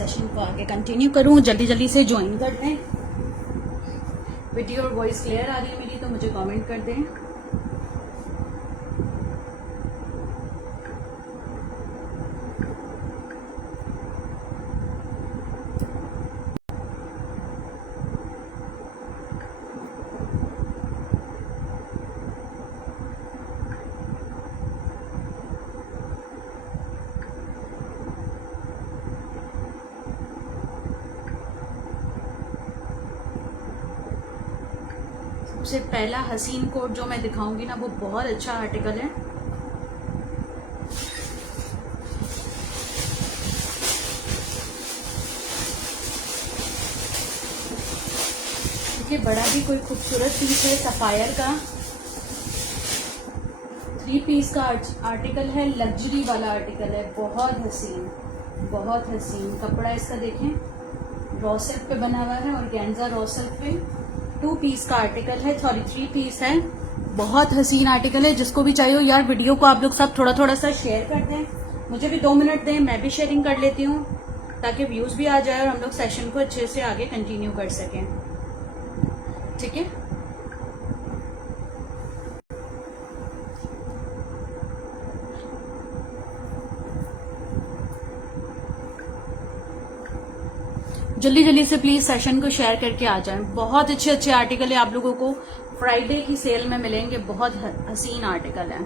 Session को आगे continue करूँ। जल्दी जल्दी से ज्वाइन कर दें। वीडियो और वॉइस क्लियर आ रही है मेरी तो मुझे कमेंट कर दें। सबसे पहला हसीन कोट जो मैं दिखाऊंगी ना वो बहुत अच्छा आर्टिकल है। देखिए बड़ा भी कोई खूबसूरत पीस है, सफायर का 3 पीस का आर्टिकल है, लग्जरी वाला आर्टिकल है, बहुत हसीन बहुत हसीन। कपड़ा इसका देखें, रॉ सिल्क पे बना हुआ है और गेंजा रॉ सिल्क पे 2 पीस का आर्टिकल है, सॉरी 3 पीस है। बहुत हसीन आर्टिकल है। जिसको भी चाहिए हो यार वीडियो को आप लोग सब थोड़ा थोड़ा सा शेयर कर दें। मुझे भी 2 मिनट दें, मैं भी शेयरिंग कर लेती हूँ ताकि व्यूज भी आ जाए और हम लोग सेशन को अच्छे से आगे कंटिन्यू कर सकें। ठीक है, जल्दी जल्दी से प्लीज सेशन को शेयर करके आ जाएं। बहुत अच्छे अच्छे आर्टिकल है, आप लोगों को फ्राइडे की सेल में मिलेंगे। बहुत हसीन आर्टिकल है।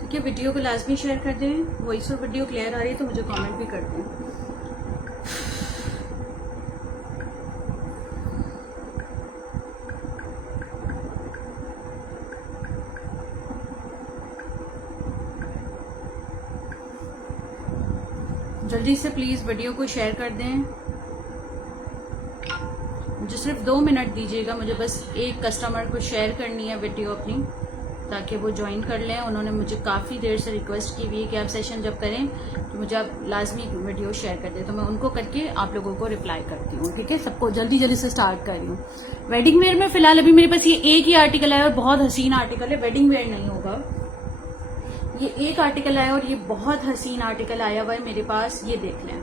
ठीक है, वीडियो को लाजमी शेयर कर दें। वॉइस और वीडियो क्लियर आ रही है तो मुझे कमेंट भी कर दें। जल्दी से प्लीज वीडियो को शेयर कर दें। मुझे सिर्फ 2 मिनट दीजिएगा। मुझे बस एक कस्टमर को शेयर करनी है वीडियो अपनी ताकि वो ज्वाइन कर लें। उन्होंने मुझे काफ़ी देर से रिक्वेस्ट की हुई है कि आप सेशन जब करें तो मुझे आप लाजमी वीडियो शेयर कर दें, तो मैं उनको करके आप लोगों को रिप्लाई करती हूँ। ठीक है, सबको जल्दी जल्दी से स्टार्ट कर रही हूँ। वेडिंग वेयर में फिलहाल अभी मेरे पास ये एक ही आर्टिकल आया और बहुत हसीन आर्टिकल है। वेडिंग वेयर नहीं होगा, ये एक आर्टिकल आया और ये बहुत हसीन आर्टिकल आया हुआ है मेरे पास। ये देख लें।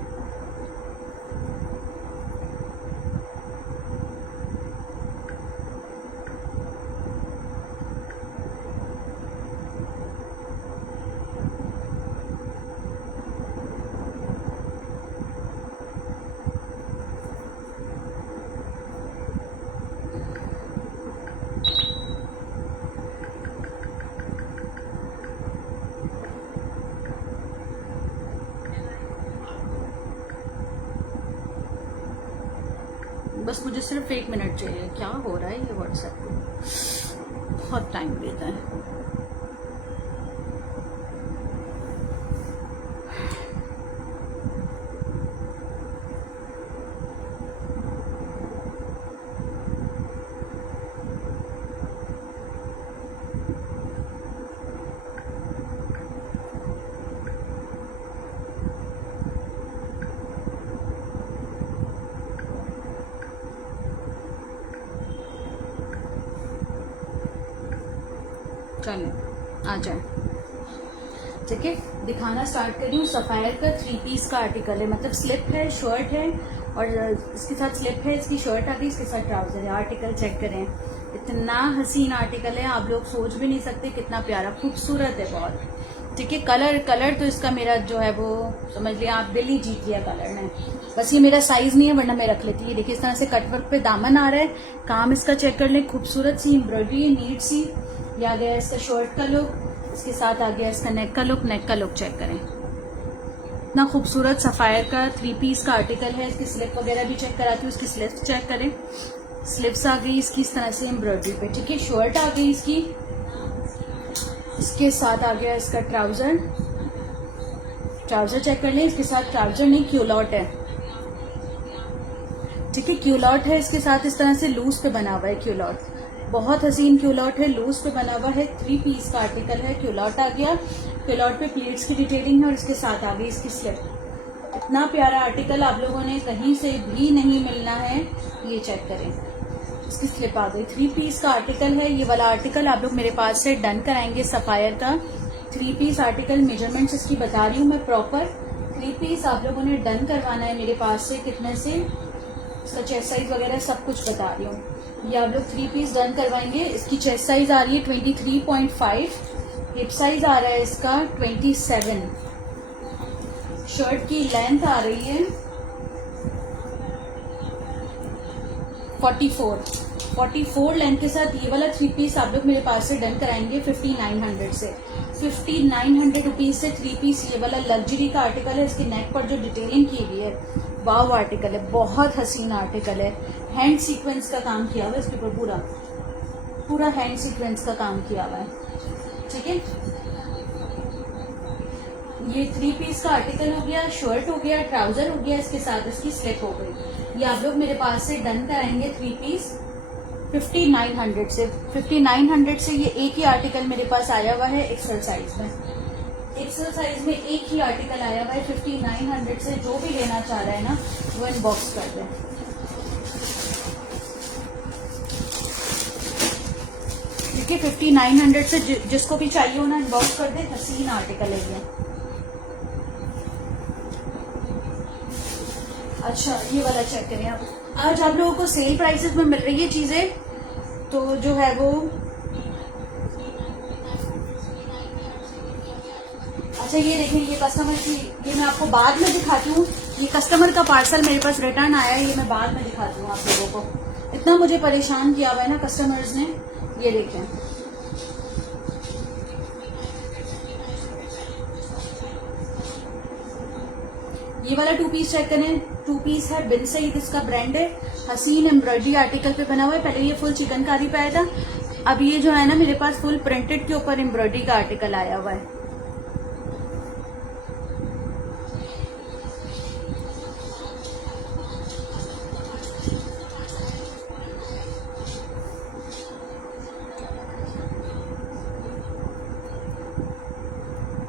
बस मुझे सिर्फ 1 मिनट चाहिए। क्या हो रहा है ये व्हाट्सएप पे बहुत टाइम लेता है। चलें आ जाए। ठीक है, दिखाना स्टार्ट कर रही हूँ। सफायर का 3 पीस का आर्टिकल है, मतलब स्लिप है, शर्ट है और इसके साथ स्लिप है, इसकी शर्ट आ गई, इसके साथ ट्राउजर है। आर्टिकल चेक करें, इतना हसीन आर्टिकल है, आप लोग सोच भी नहीं सकते कितना प्यारा खूबसूरत है बहुत। ठीक है, कलर तो इसका मेरा जो है वो समझ लिया आप, दिल ही जीत लिया कलर ने। बस ये मेरा साइज नहीं है वरना मैं रख लेती। ये देखिए इस तरह से कटवर्क पे दामन आ रहा है, काम इसका चेक कर ले, खूबसूरत सी एम्ब्रॉयडरी है, नीट सी। ये आ गया इसका शर्ट का लुक, इसके साथ आ गया इसका नेक का लुक। नेक का लुक चेक करें, इतना खूबसूरत सफायर का 3 पीस का आर्टिकल है। इसकी स्लिप वगैरह भी चेक कराती हूँ, इसकी स्लिप्स चेक करें। स्लिप्स आ गई इसकी इस तरह से एम्ब्रॉयडरी पे। ठीक है, शर्ट आ गई इसकी, इसके साथ आ गया इसका ट्राउजर चेक कर लें। इसके साथ ट्राउजर नहीं, क्यूलॉट है। ठीक है, क्यूलॉट है इसके साथ, इस तरह से लूज पे बना हुआ है क्यूलॉट, बहुत हसीन क्यूलॉट है, लूज पे बना हुआ है, 3 पीस का आर्टिकल है। क्यूलॉट आ गया, क्यूलॉट पे प्लेट्स की डिटेलिंग है और इसके साथ आ गई इसकी स्लिप। इतना प्यारा आर्टिकल आप लोगों ने कहीं से भी नहीं मिलना है। ये चेक करें, इसकी स्लिप आ गई, 3 पीस का आर्टिकल है। ये वाला आर्टिकल आप लोग मेरे पास से डन कराएंगे सफायर का 3 पीस आर्टिकल। मेजरमेंट्स इसकी बता रही हूँ मैं प्रॉपर, 3 पीस आप लोगों ने डन करवाना है मेरे पास से। कितने से, इसका चेस्ट साइज वगैरह सब कुछ बता रही हूँ। ये आप लोग 3 पीस डन करवाएंगे। इसकी चेस्ट साइज आ रही है 23.5, हिप साइज आ रहा है इसका 27, शर्ट की लेंथ आ रही है 44 लेंथ के साथ। ये वाला 3 पीस आप लोग मेरे पास से डन कराएंगे 5900 से। 5900 रुपीज से 3 पीस ये वाला लग्जरी का आर्टिकल है। इसके नेक पर जो डिटेलिंग की हुई है, वाव आर्टिकल है, बहुत हसीन आर्टिकल है। हैंड सीक्वेंस का काम किया हुआ है इसके ऊपर, पूरा हैंड सीक्वेंस का काम किया हुआ है। ठीक है, ये 3 पीस का आर्टिकल हो गया, शर्ट हो गया, ट्राउजर हो गया, इसके साथ इसकी स्लिप हो गई। ये आप लोग मेरे पास से डन कराएंगे 3 पीस 5900 से। 5900 से ये एक ही आर्टिकल मेरे पास आया हुआ है एक्सेल साइज में। एक्सेल साइज में एक ही आर्टिकल आया हुआ है 5900 से। जो भी लेना चाह रहा है ना वो इनबॉक्स कर दें। देखिए 5900 से जिसको भी चाहिए हो ना इनबॉक्स कर दे, हसीन आर्टिकल है ये। अच्छा, ये वाला चेक करें आप। आज आप लोगों को सेल प्राइसेस में मिल रही है चीजें, तो जो है वो अच्छा ये देखें, ये कस्टमर की, ये मैं आपको बाद में दिखाती हूँ। ये कस्टमर का पार्सल मेरे पास रिटर्न आया है, ये मैं बाद में दिखाती हूँ आप लोगों को। इतना मुझे परेशान किया हुआ है ना कस्टमर्स ने। ये देखें, ये वाला 2 पीस चेक करें। 2 पीस है, बिन सईद इसका ब्रांड है, हसीन एम्ब्रॉयडरी आर्टिकल पे बना हुआ है। पहले ये फुल चिकनकारी पे आया था, अब ये जो है ना मेरे पास फुल प्रिंटेड के ऊपर एम्ब्रॉयडरी का आर्टिकल आया हुआ है।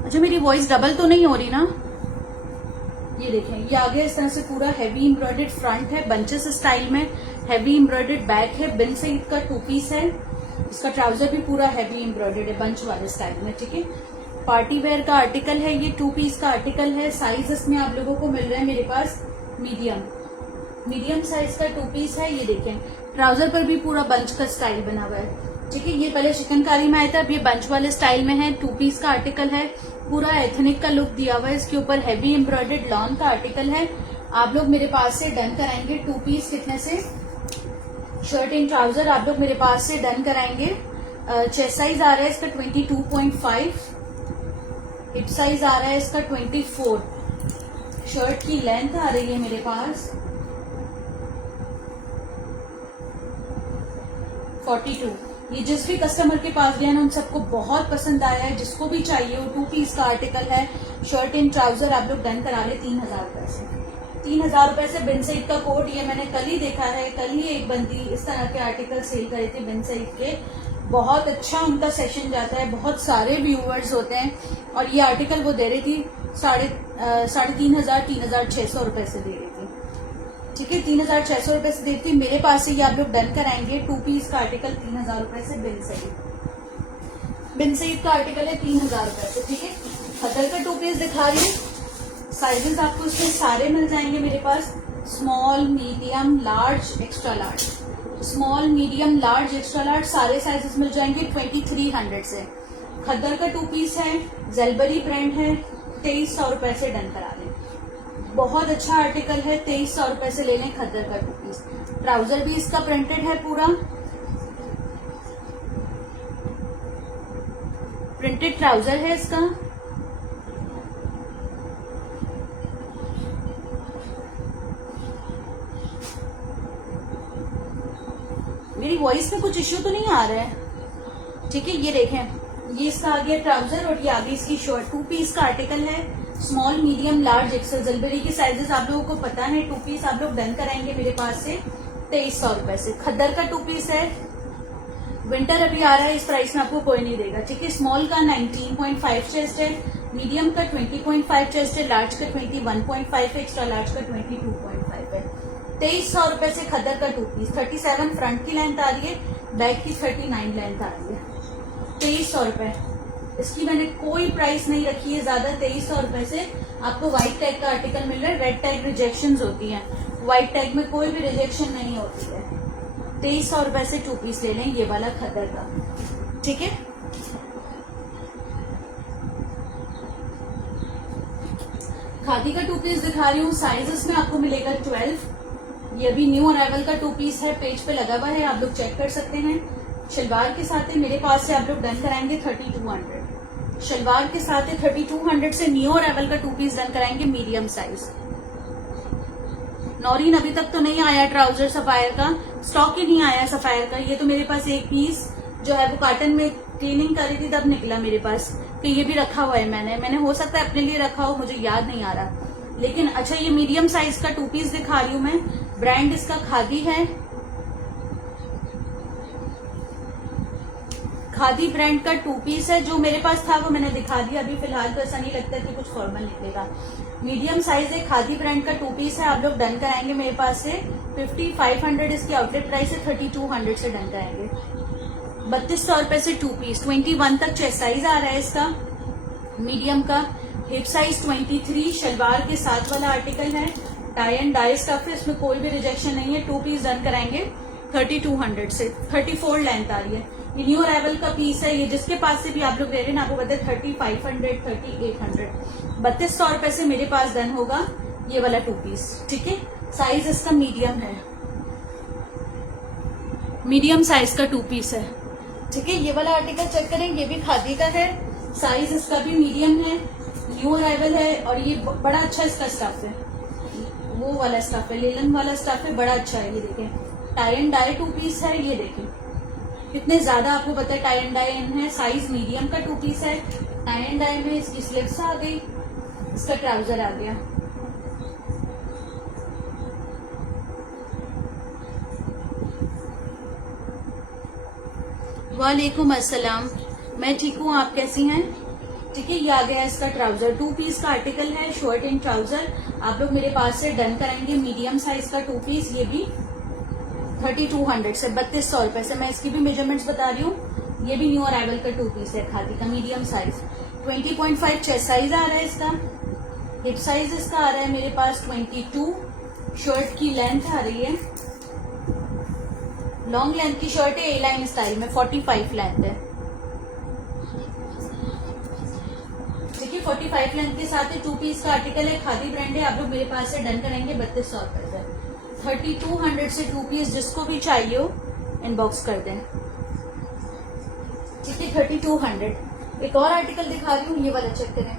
अच्छा, मेरी वॉइस डबल तो नहीं हो रही ना? ये देखें, ये आगे इस तरह से पूरा हैवी एम्ब्रॉयडर्ड फ्रंट है, बंचेस स्टाइल में, हैवी एम्ब्रॉयडर्ड बैक है, बिन सईद का 2 पीस है। इसका ट्राउजर भी पूरा हैवी एम्ब्रॉयडर्ड है, बंच वाले स्टाइल में। ठीक है, पार्टी वेयर का आर्टिकल है, ये 2 पीस का आर्टिकल है। साइज इसमें आप लोगों को मिल रहा है मेरे पास मीडियम साइज का 2 पीस है। ये देखें, ट्राउजर पर भी पूरा बंच का स्टाइल बना हुआ है। ठीक है, ये पहले चिकनकारी में आया था, अब ये बंच वाले स्टाइल में है। 2 पीस का आर्टिकल है, पूरा एथनिक का लुक दिया हुआ है। इसके ऊपर हैवी एम्ब्रॉयडर्ड लॉन का आर्टिकल है। आप लोग मेरे पास से डन कराएंगे 2 पीस कितने से, शर्ट एंड ट्राउजर आप लोग मेरे पास से डन कराएंगे। चेस्ट साइज आ रहा है इसका 22.5, हिप साइज आ रहा है इसका 24, शर्ट की लेंथ आ रही है मेरे पास 42। ये जिस भी कस्टमर के पास गया ना उन सबको बहुत पसंद आया है। जिसको भी चाहिए वो 2 पीस का आर्टिकल है, शर्ट एंड ट्राउजर आप लोग डन करा ले 3000 रुपए से। 3000 रुपए से बिन सईद का कोट, ये मैंने कल ही देखा है, कल ही एक बंदी इस तरह के आर्टिकल सेल करे थे बिन सईद के। बहुत अच्छा उनका सेशन जाता है, बहुत सारे व्यूअर्स होते हैं। और ये आर्टिकल वो दे रही थी 3,600 रुपए से दे रही थी। ठीक है, 3,600 रुपए से देती मेरे पास से। ये आप लोग डन कराएंगे 2 पीस का आर्टिकल 3000 रुपए से। बिन सईद का आर्टिकल है 3000 रुपए से। ठीक है, खतर का 2 पीस दिखा रही हूँ। साइजेस आपको इसमें सारे मिल जाएंगे मेरे पास, small, medium, large, extra large. Small, medium, large, extra large सारे साइजेस मिल जाएंगे 2300 से। खद्दर का 2 पीस है, जेलबरी ब्रांड है, 2300 रुपए से डन करा लें। बहुत अच्छा आर्टिकल है, 2300 रुपए से ले लें खद्दर का 2 पीस। ट्राउजर भी इसका प्रिंटेड है, पूरा प्रिंटेड ट्राउजर है इसका। मेरी वॉइस में कुछ इश्यू तो नहीं आ रहा है? ठीक है, ये देखें, ये इसका आ गया ट्राउजर और ये आ गई इसकी शर्ट। 2 पीस का आर्टिकल है, स्मॉल, मीडियम, लार्ज, एक्सेल। जलबरी के साइजेस आप लोगों को पता है। 2 पीस आप लोग डन कराएंगे मेरे पास से 2300 रुपए से। खद्दर का 2 पीस है, विंटर अभी आ रहा है, इस प्राइस में आपको कोई नहीं देगा। ठीक है, स्मॉल का 19.5 चेस्ट है, मीडियम का 20.5 चेस्ट है, लार्ज का 21.5 है, एक्स्ट्रा लार्ज का 22.5 है। 2300 रुपए से खद्दर का 2 पीस। 37 फ्रंट की लेंथ आ रही है, बैक की 39 लेंथ आ रही है। 2300 रुपए, इसकी मैंने कोई प्राइस नहीं रखी है ज्यादा। 2300 रुपए से आपको व्हाइट टैग का आर्टिकल मिल रहा है। रेड टैग रिजेक्शन होती है, व्हाइट टैग में कोई भी रिजेक्शन नहीं होती है। 2300 रुपए से 2 पीस ले लें ये वाला खद्दर का। ठीक है, खादी का 2 पीस दिखा रही हूँ। साइजेस में आपको मिलेगा 12। ये अभी न्यू अराइवल का 2 पीस है, पेज पे लगा हुआ है, आप लोग चेक कर सकते हैं। शलवार के साथ है, मेरे पास से आप लोग डन कराएंगे 3200। शलवार के साथ है 3200 से न्यू अराइवल का 2 पीस डन कराएंगे मीडियम साइज। नौरीन अभी तक तो नहीं आया ट्राउजर सफायर का, स्टॉक ही नहीं आया सफायर का। ये तो मेरे पास एक पीस जो है वो कॉटन में क्लीनिंग करी थी तब निकला मेरे पास, कि ये भी रखा हुआ है मैंने हो सकता है अपने लिए रखा हो, मुझे याद नहीं आ रहा। लेकिन अच्छा, ये मीडियम साइज का 2 पीस दिखा रही हूँ मैं। ब्रांड इसका खादी है, खादी ब्रांड का 2 पीस है। जो मेरे पास था वो मैंने दिखा दिया। अभी फिलहाल तो ऐसा नहीं लगता कि कुछ फॉर्मल निकलेगा। मीडियम साइज है, खादी ब्रांड का 2 पीस है, आप लोग डन कराएंगे मेरे पास से 5500। इसकी आउटलेट प्राइस है, 3200 से डन कराएंगे। 3200 रुपए से 2 पीस। 21 तक चेस्ट साइज आ रहा है इसका, मीडियम का। Hip size 23। शलवार के साथ वाला आर्टिकल है, टाई एंड डाई स्टफ है, इसमें कोई भी रिजेक्शन नहीं है। 2 पीस डन कराएंगे 3200 से। 34 लेंथ आ रही है। ये न्यू अराइवल का पीस है, ये जिसके पास से भी आप लोग ले रहे हैं आपको बताए 3500, 3800। 3200 रुपए से मेरे पास डन होगा ये वाला 2 पीस। ठीक है, साइज इसका मीडियम है, मीडियम साइज का 2 पीस है। ठीक है, ये वाला आर्टिकल चेक करें, ये भी खादी का है, साइज इसका भी मीडियम है, न्यू अराइवल है। और ये बड़ा अच्छा इसका स्टफ है, वो वाला स्टफ है, लेलन वाला स्टफ है, बड़ा अच्छा है। ये देखें, टाई एंड डाई 2 पीस है। ये देखें कितने ज्यादा आपको पता है टाई एंड डाई इन है। साइज मीडियम का 2 पीस है। टाई एंड डाई में इसकी स्लीव्स आ गई, इसका ट्राउजर आ गया। वालेकुम अस्सलाम, मैं ठीक हूँ, आप कैसी हैं? ठीक है, ये आ गया इसका ट्राउजर। 2 पीस का आर्टिकल है, शर्ट एंड ट्राउजर। आप लोग मेरे पास से डन कराएंगे मीडियम साइज का 2 पीस। ये भी 3200 से 3200 रुपए से। मैं इसकी भी मेजरमेंट्स बता रही हूँ। ये भी न्यू अराइवल का 2 पीस है, खादी का, मीडियम साइज। 20.5 चेस्ट साइज आ रहा है इसका। हिप साइज इसका आ रहा है मेरे पास 22। शर्ट की लेंथ आ रही है, लॉन्ग लेंथ की शर्ट है, ए लाइन स्टाइल में, 45 लेंथ है। देखिए 45 लेंथ के साथ 2 पीस का आर्टिकल है, खादी ब्रांड है। आप लोग मेरे पास से डन कराएंगे 3200 रुपए से। 3200 से 2 पीस जिसको भी चाहिए हो इनबॉक्स कर दें। ठीक है, 3200। एक और आर्टिकल दिखा रही हूँ, ये वाला चेक करें।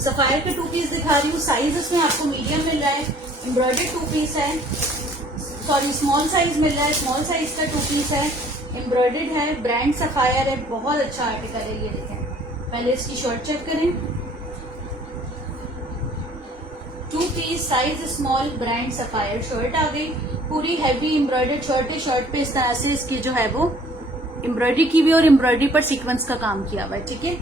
सफायर के 2 पीस दिखा रही हूँ। साइज इसमें आपको मीडियम मिल रहा है, एम्ब्रॉयडर्ड 2 पीस है, सॉरी स्मॉल साइज मिल रहा है। स्मॉल साइज का 2 पीस है, एम्ब्रॉयडर्ड है, ब्रांड सफायर है, बहुत अच्छा आर्टिकल है। ये देखें, पहले इसकी शर्ट चेक करें। 2 piece, size small, brand Sapphire shirt आ गई। पूरी हैवी एम्ब्रॉयडर्ड शर्ट है। शर्ट पे इस तरह से इसकी जो है वो एम्ब्रॉयडरी की हुई और एम्ब्रॉयडरी पर सीक्वेंस का काम किया हुआ है। ठीक है,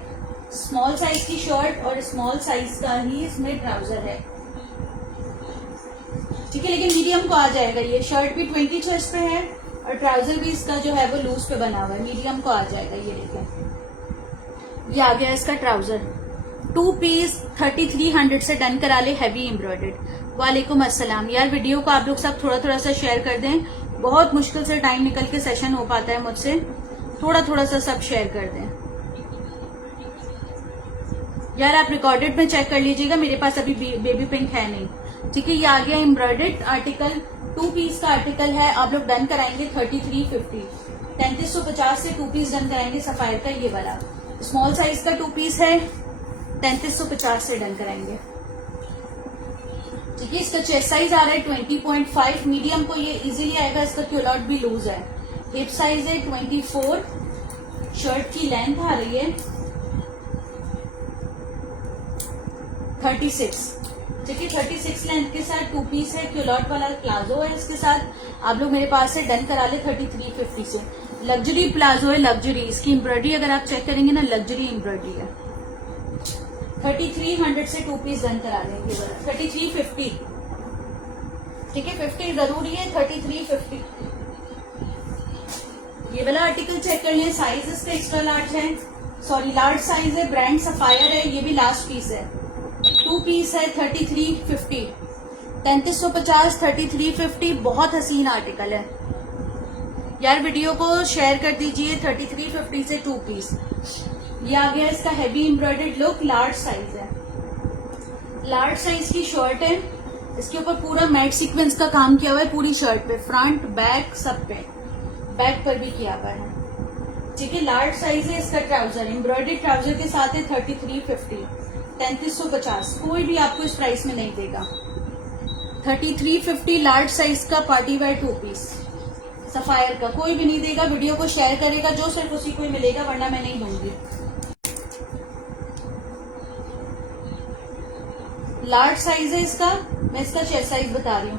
स्मॉल साइज की शर्ट और स्मॉल साइज का ही इसमें ट्राउजर है। ठीक है, लेकिन मीडियम को आ जाएगा। ये शर्ट भी 20 चेस्ट पे है और ट्राउजर भी इसका जो है वो लूज पे बना हुआ है, मीडियम को आ जाएगा। ये देखें, ये आ गया इसका ट्राउजर। 2 पीस 3300 से डन करा ले, हैवी एम्ब्रॉयडर्ड। वालेकुम अस्सलाम। यार वीडियो को आप लोग सब थोड़ा थोड़ा सा शेयर कर दें, बहुत मुश्किल से टाइम निकल के सेशन हो पाता है मुझसे, थोड़ा थोड़ा सा सब शेयर कर दें यार। आप रिकॉर्डेड में चेक कर लीजिएगा, मेरे पास अभी बेबी पिंक है नहीं, ठीक है। ये आ गया एम्ब्रॉयडर्ड आर्टिकल, 2 पीस का आर्टिकल है, आप लोग डन कराएंगे 3350, 3350 से 2 पीस डन कराएंगे सफायर का। ये वाला स्मॉल साइज का 2 पीस है, 3350 से डन कराएंगे, ठीक है। इसका चेस्ट साइज आ रहा है 20.5, मीडियम को ये इजीली आएगा, इसका क्यूलॉट भी लूज है। हिप साइज है 24, शर्ट की लेंथ आ रही है 36, ठीक है। 36 लेंथ के साथ 2 पीस है, क्यूलॉट वाला प्लाजो है इसके साथ, आप लोग मेरे पास से डन करा ले 3350 से। लग्जरी प्लाजो है, लग्जरी, इसकी एम्ब्रॉयडरी अगर आप चेक करेंगे ना, लग्जरी एम्ब्रॉयडरी है। 3300 से 2 पीस डन करा लेंगे, 3350, ठीक है। 50 जरूरी है, 3350। ये वाला आर्टिकल चेक कर लिया, साइज इसका एक्स्ट्रा लार्ज है, सॉरी लार्ज साइज है, ब्रांड सफायर है, ये भी लास्ट पीस है। 2 पीस है 3350, 3350, 3350, बहुत हसीन आर्टिकल है यार। वीडियो को शेयर कर दीजिए। 3350 से 2 पीस, ये आ गया इसका heavy embroidered look, large size है, लार्ज साइज की शर्ट है, इसके ऊपर पूरा मैट सीक्वेंस का काम किया हुआ है पूरी शर्ट पे, फ्रंट बैक सब पे, बैक पर भी किया हुआ है, ठीक है। लार्ज साइज है इसका ट्राउजर, एम्ब्रॉयडर्ड ट्राउजर के साथ है 3350, 3350, कोई भी आपको इस प्राइस में नहीं देगा। 3350 लार्ज साइज का पार्टी वेयर 2 पीस सफायर का, कोई भी नहीं देगा। वीडियो को शेयर करेगा जो, सिर्फ उसी को ही मिलेगा, वरना मैं नहीं दूंगी। लार्ज साइज है इसका, मैं इसका चेस्ट साइज बता रही हूँ,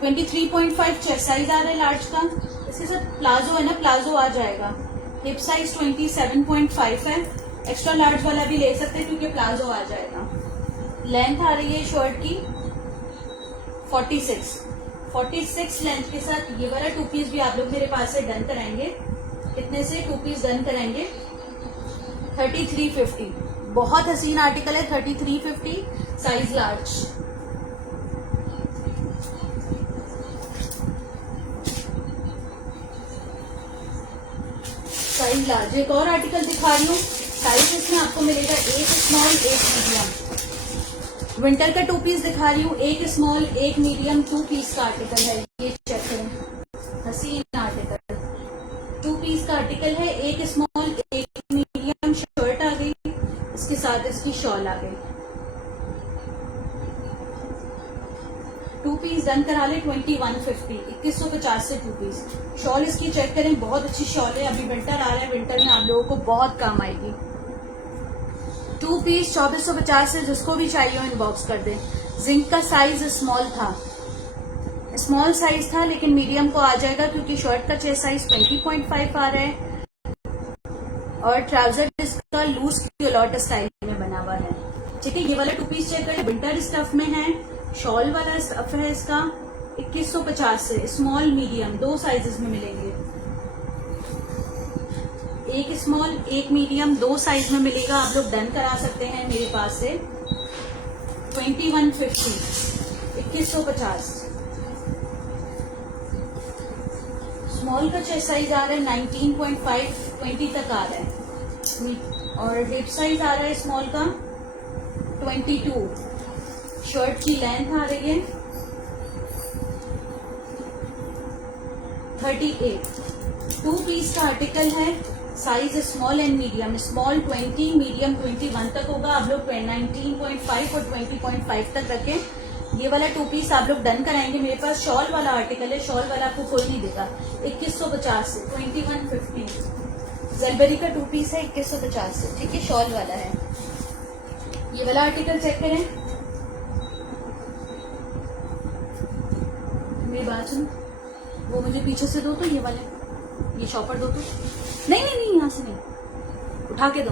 23.5 चेस्ट साइज आ रहा है लार्ज का, इसके साथ प्लाजो है ना, प्लाजो आ जाएगा। हिप साइज 27.5 है, एक्स्ट्रा लार्ज वाला भी ले सकते हैं क्योंकि प्लाजो आ जाएगा। लेंथ आ रही है शर्ट की 46 लेंथ के साथ ये वाला 2 पीस भी आप लोग मेरे पास से डन कराएंगे। कितने से 2 पीस डन कराएंगे? 3350, बहुत हसीन आर्टिकल है, 3350, साइज लार्ज। Size large. एक और आर्टिकल दिखा रही हूँ, साइज इसमें आपको मिलेगा एक स्मॉल एक मीडियम। विंटर का 2 पीस दिखा रही हूँ, एक स्मॉल एक मीडियम 2 पीस का आर्टिकल है, ये चेक करें, हसीन आर्टिकल 2 पीस का आर्टिकल है, एक स्मॉल एक मीडियम शर्ट आ गई, इसके साथ इसकी शॉल आ गई। 2 पीस डन करा ले 2150, 2150 से 2 पीस। शॉल इसकी चेक करें, बहुत अच्छी शॉल है, अभी विंटर आ रहा है, विंटर में आप लोगों को बहुत काम आएगी। 2 पीस 2450 से, जिसको भी चाहिए हो इनबॉक्स कर दे। जिंक का साइज स्मॉल था, स्मॉल साइज था, लेकिन मीडियम को आ जाएगा क्योंकि शर्ट का चेस्ट साइज 20.5 आ रहा है और ट्राउजर इसका लूज क्यूलॉट स्टाइल में बना हुआ है, ठीक है। ये वाला 2 पीस चेक करें, विंटर स्टफ में है, शॉल वाला स्टफ है इसका। 2150 से स्मॉल मीडियम 2 साइजेस में मिलेंगे, एक स्मॉल एक मीडियम 2 साइज में मिलेगा, आप लोग डन करा सकते हैं मेरे पास से। 2150, 2150। स्मॉल का चेस्ट साइज आ रहा है 19.5, 20 तक आ रहा है, और हिप साइज आ रहा है स्मॉल का 22। शर्ट की लेंथ आ रही है 38। 2 पीस का आर्टिकल है, size small and medium, small 20, medium 21 तक होगा, आप लोग 19.5 और 20.5 तक रखें। ये वाला 2 पीस आप लोग डन कराएंगे। मेरे पास शॉल वाला आर्टिकल है, शॉल वाला आपको कोई नहीं देगा। 2150 से 2150, जलबेरी का 2 पीस है 2150 से, ठीक है, शॉल वाला है। ये वाला आर्टिकल चेक करें, मेरी बात सुनो, वो मुझे पीछे से दो तो, ये वाले, ये शॉपर दो तो। नहीं नहीं नहीं, यहाँ से नहीं, उठा के दो,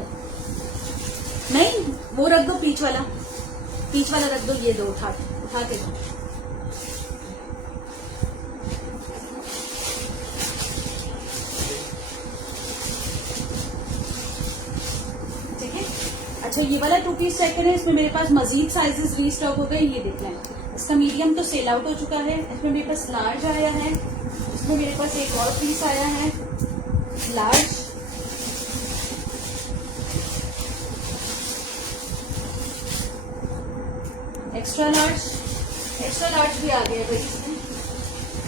नहीं वो रख दो, पीछ वाला रख दो, ये दो उठा के दो। ठीक है, अच्छा ये वाला 2 पीस चेक करें, इसमें मेरे पास मजीद साइजेस रीस्टॉक हो गए, ये देख लें। इसका मीडियम तो सेल आउट हो चुका है, इसमें मेरे पास लार्ज आया है, इसमें मेरे पास एक और पीस आया है लार्ज, एक्स्ट्रा लार्ज भी आ गया भाई इसमें,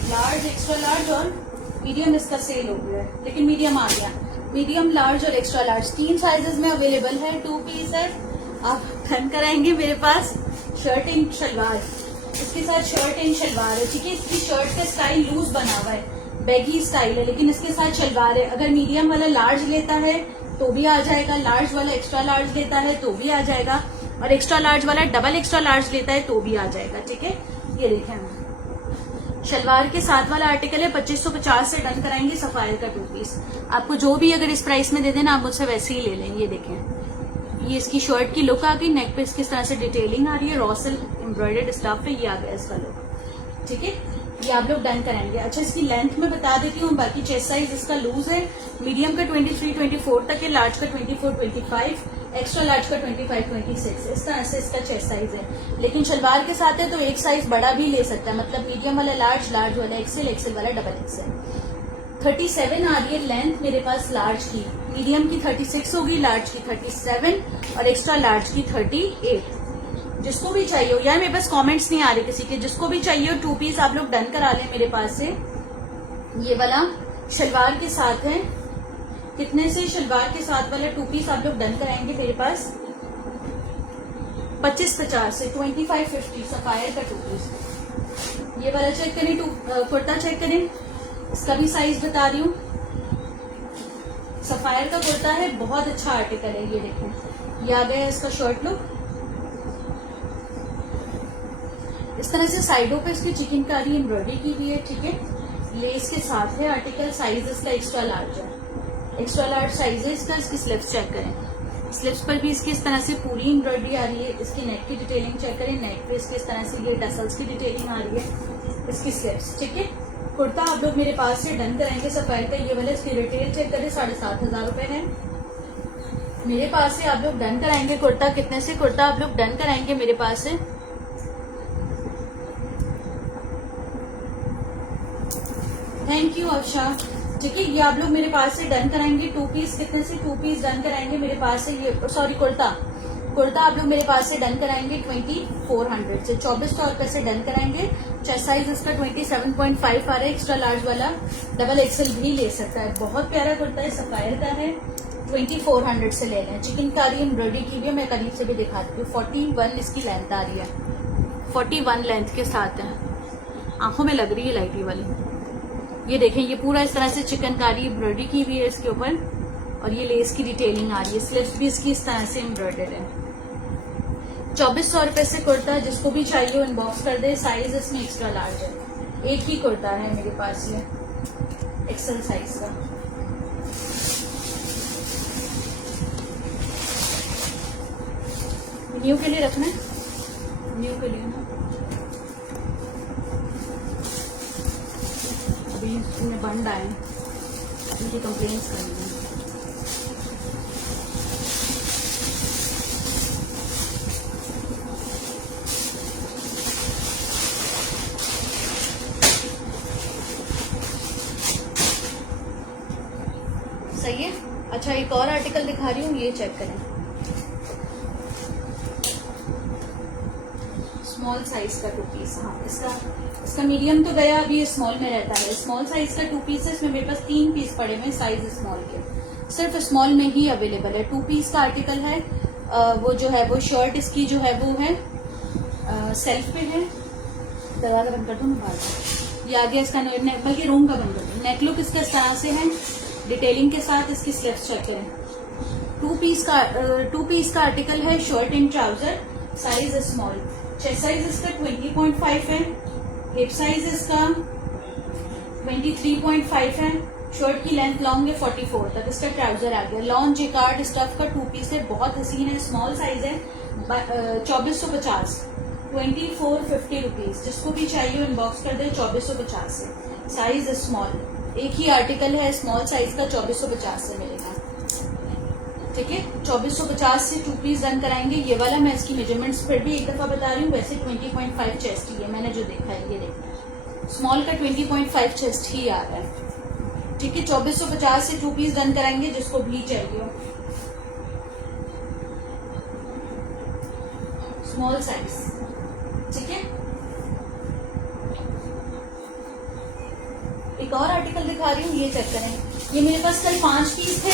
लार्ज, एक्स्ट्रा लार्ज और मीडियम इसका सेल हो गया है, लेकिन मीडियम आ गया। मीडियम, लार्ज और एक्स्ट्रा लार्ज 3 साइजेस में अवेलेबल है। 2 पीस है, आप डन कराएंगे मेरे पास। शर्ट एंड शलवार, इसके साथ शर्ट एंड शलवार है, ठीक है। इसकी शर्ट का स्टाइल लूज बना हुआ है, बैगी स्टाइल है, लेकिन इसके साथ शलवार है। अगर मीडियम वाला लार्ज लेता है तो भी आ जाएगा, लार्ज वाला एक्स्ट्रा लार्ज लेता है तो भी आ जाएगा, और एक्स्ट्रा लार्ज वाला डबल एक्स्ट्रा लार्ज लेता है तो भी आ जाएगा, ठीक है। ये देखें, शलवार के साथ वाला आर्टिकल है, 2550 से डन कराएंगे। सफायर का 2 पीस आपको जो भी अगर इस प्राइस में दे देना आप मुझसे वैसे ही ले लें। ये देखें, ये इसकी शर्ट की लुक आ गई, नेक पे किस तरह से डिटेलिंग आ रही है, रॉसल एम्ब्रॉयडर्ड स्टफ पे, ये आ गया इसका लुक, ठीक है। ये आप लोग डन कराएंगे। अच्छा इसकी लेंथ में बता देती हूँ, बाकी चेस्ट साइज इसका लूज है, मीडियम का 23-24 तक है, लार्ज का 24-25, एक्स्ट्रा लार्ज का 25-26, इस तरह से इसका चेस्ट साइज है। लेकिन शलवार के साथ है तो एक साइज बड़ा भी ले सकता है, मतलब मीडियम वाला लार्ज, लार्ज वाला एक्सेल, एक्सेल वाला डबल एक्सेल। 37 आ रही है लेंथ मेरे पास लार्ज की, मीडियम की 36 होगी, लार्ज की 37 और एक्स्ट्रा लार्ज की 38। जिसको भी चाहिए हो, यार मेरे पास कमेंट्स नहीं आ रहे किसी के, जिसको भी चाहिए हो 2 पीस आप लोग डन करा लें मेरे पास से। ये वाला शलवार के साथ है, कितने से शलवार के साथ वाला 2 पीस आप लोग डन कराएंगे मेरे पास 2550 से 2550 सफायर का 2 पीस। ये वाला चेक करें, कुर्ता चेक करें, इसका भी साइज बता रही हूँ। सफायर का कुर्ता है, बहुत अच्छा आर्टिकल है, ये देखें, ये आ गया इसका शर्ट लुक। इस तरह से साइडों पे इसकी चिकनकारी एम्ब्रॉयडरी की हुई है, ठीक है। लेस के साथ है आर्टिकल, साइज इसका एक्स्ट्रा लार्ज है, एक्स्ट्रा लार्ज साइज है इसका। इसकी स्लिप्स चेक करें, स्लिप्स पर भी इसकी इस तरह से पूरी एम्ब्रॉयडरी आ रही है। इसकी नेक की डिटेलिंग चेक करें, नेक पे इसकी इस तरह से ये टसल्स की डिटेलिंग आ रही है, इसकी स्लिप्स, ठीक है। कुर्ता आप लोग मेरे पास से डन कराएंगे सफायर का, ये वाला इसकी रिटेल चेक करें 7,500 रुपए है मेरे पास से। आप लोग डन कराएंगे कुर्ता, कितने से कुर्ता आप लोग डन कराएंगे मेरे पास से? थैंक यू अक्षा, ठीक है। ये आप लोग मेरे पास से डन कराएंगे 2 पीस, कितने से 2 पीस डन कराएंगे मेरे पास से? ये सॉरी कुर्ता आप लोग मेरे पास से डन कराएंगे 2400 से, 2400 रुपए से डन कराएंगे। चेस्ट साइज इसका 27.5 आ रहा है, एक्स्ट्रा लार्ज वाला डबल एक्सेल भी ले सकता है। बहुत प्यारा कुर्ता है, सफायर का है, 2400 से ले लें। चिकनकारी एम्ब्रॉयडरी की भी मैं करीब से भी दिखा देती हूँ। 41 इसकी लेंथ आ रही है, 41 लेंथ के साथ है, आंखों में लग रही है लाइट वाली। ये देखें, ये पूरा इस तरह से चिकनकारी एम्ब्रॉयडरी की हुई है इसके ऊपर, और ये लेस की डिटेलिंग आ रही है, स्लीव्स भी इसकी इस तरह से एम्ब्रॉयडर्ड है। 2400 रुपए से कुर्ता, जिसको भी चाहिए वो इनबॉक्स कर दे। साइज इसमें एक्स्ट्रा लार्ज है, एक ही कुर्ता है मेरे पास ये एक्सेल साइज का। न्यू के लिए रखना है, न्यू के लिए ना, अभी इसमें बंद आए, इनकी कंप्लेंट्स करनी है। सही है। अच्छा एक और आर्टिकल दिखा रही हूँ, ये चेक करें, स्मॉल साइज का 2 पीस। हाँ इसका मीडियम तो गया, अभी ये स्मॉल में रहता है। स्मॉल साइज का 2 पीस है, इसमें मेरे पास 3 पीस पड़े हुए साइज स्मॉल के, सिर्फ स्मॉल में ही अवेलेबल है। 2 पीस का आर्टिकल है। वो जो है वो शर्ट इसकी जो है वो है सेल्फ पे है, दरवाजा बंद कर दूँ बाहर। ये आ गया इसका, बल्कि रूम का बंद कर दूँ। नेक लुक इसका इस तरह से है, डिटेलिंग के साथ इसकी स्लीव्स चेक करें। 2 पीस का आर्टिकल है, shirt and trouser, size small. Chest size इसका 20.5 है, हिप साइज इसका 23.5 है, शर्ट की लेंथ लॉन्ग है 44 तक। इसका ट्राउजर आ गया, लॉन्ग जेकार्ड स्टफ का 2 पीस है, बहुत हसीन है, स्मॉल साइज है, 2450, 2450 रुपीज। जिसको भी चाहिए इनबॉक्स कर दे 2450 से। साइज स्मॉल, एक ही आर्टिकल है स्मॉल साइज का, 2450 से मिलेगा। ठीक है। 2450 से 2 पीस डन कराएंगे। ये वाला मैं इसकी मेजरमेंट्स फिर भी एक दफा बता रही हूँ, वैसे 20.5 चेस्ट ही है, मैंने जो देखा है ये देखा, स्मॉल का 20.5 चेस्ट ही आ रहा है। ठीक है, 2450 से 2 पीस डन कराएंगे जिसको भी चाहिए हो। स्मॉल साइज, ठीक है। एक और आर्टिकल दिखा रही हूँ, ये चेक करें। ये मेरे पास कल 5 पीस थे,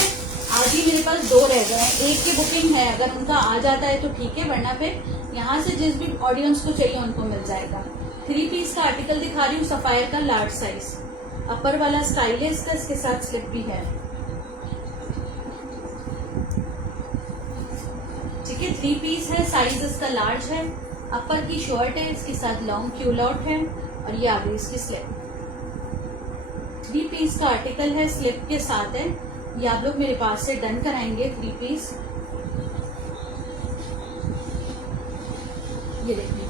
आज ही मेरे पास 2 रह गए हैं। एक की बुकिंग है, अगर उनका आ जाता है तो ठीक है, वरना फिर यहाँ से जिस भी ऑडियंस को चाहिए उनको मिल जाएगा। 3 पीस का आर्टिकल दिखा रही हूँ, सफायर का लार्ज साइज, अपर वाला स्टाइल है इसका, इसके साथ स्लिप भी है। ठीक है, 3 पीस है, साइज इसका लार्ज है, अपर की शॉर्ट है, इसके साथ लॉन्ग क्यूलआउट है और ये आगे इसकी स्लिप। 3 पीस का आर्टिकल है, स्लिप के साथ है। ये आप लोग मेरे पास से डन कराएंगे 3 पीस। ये देखिए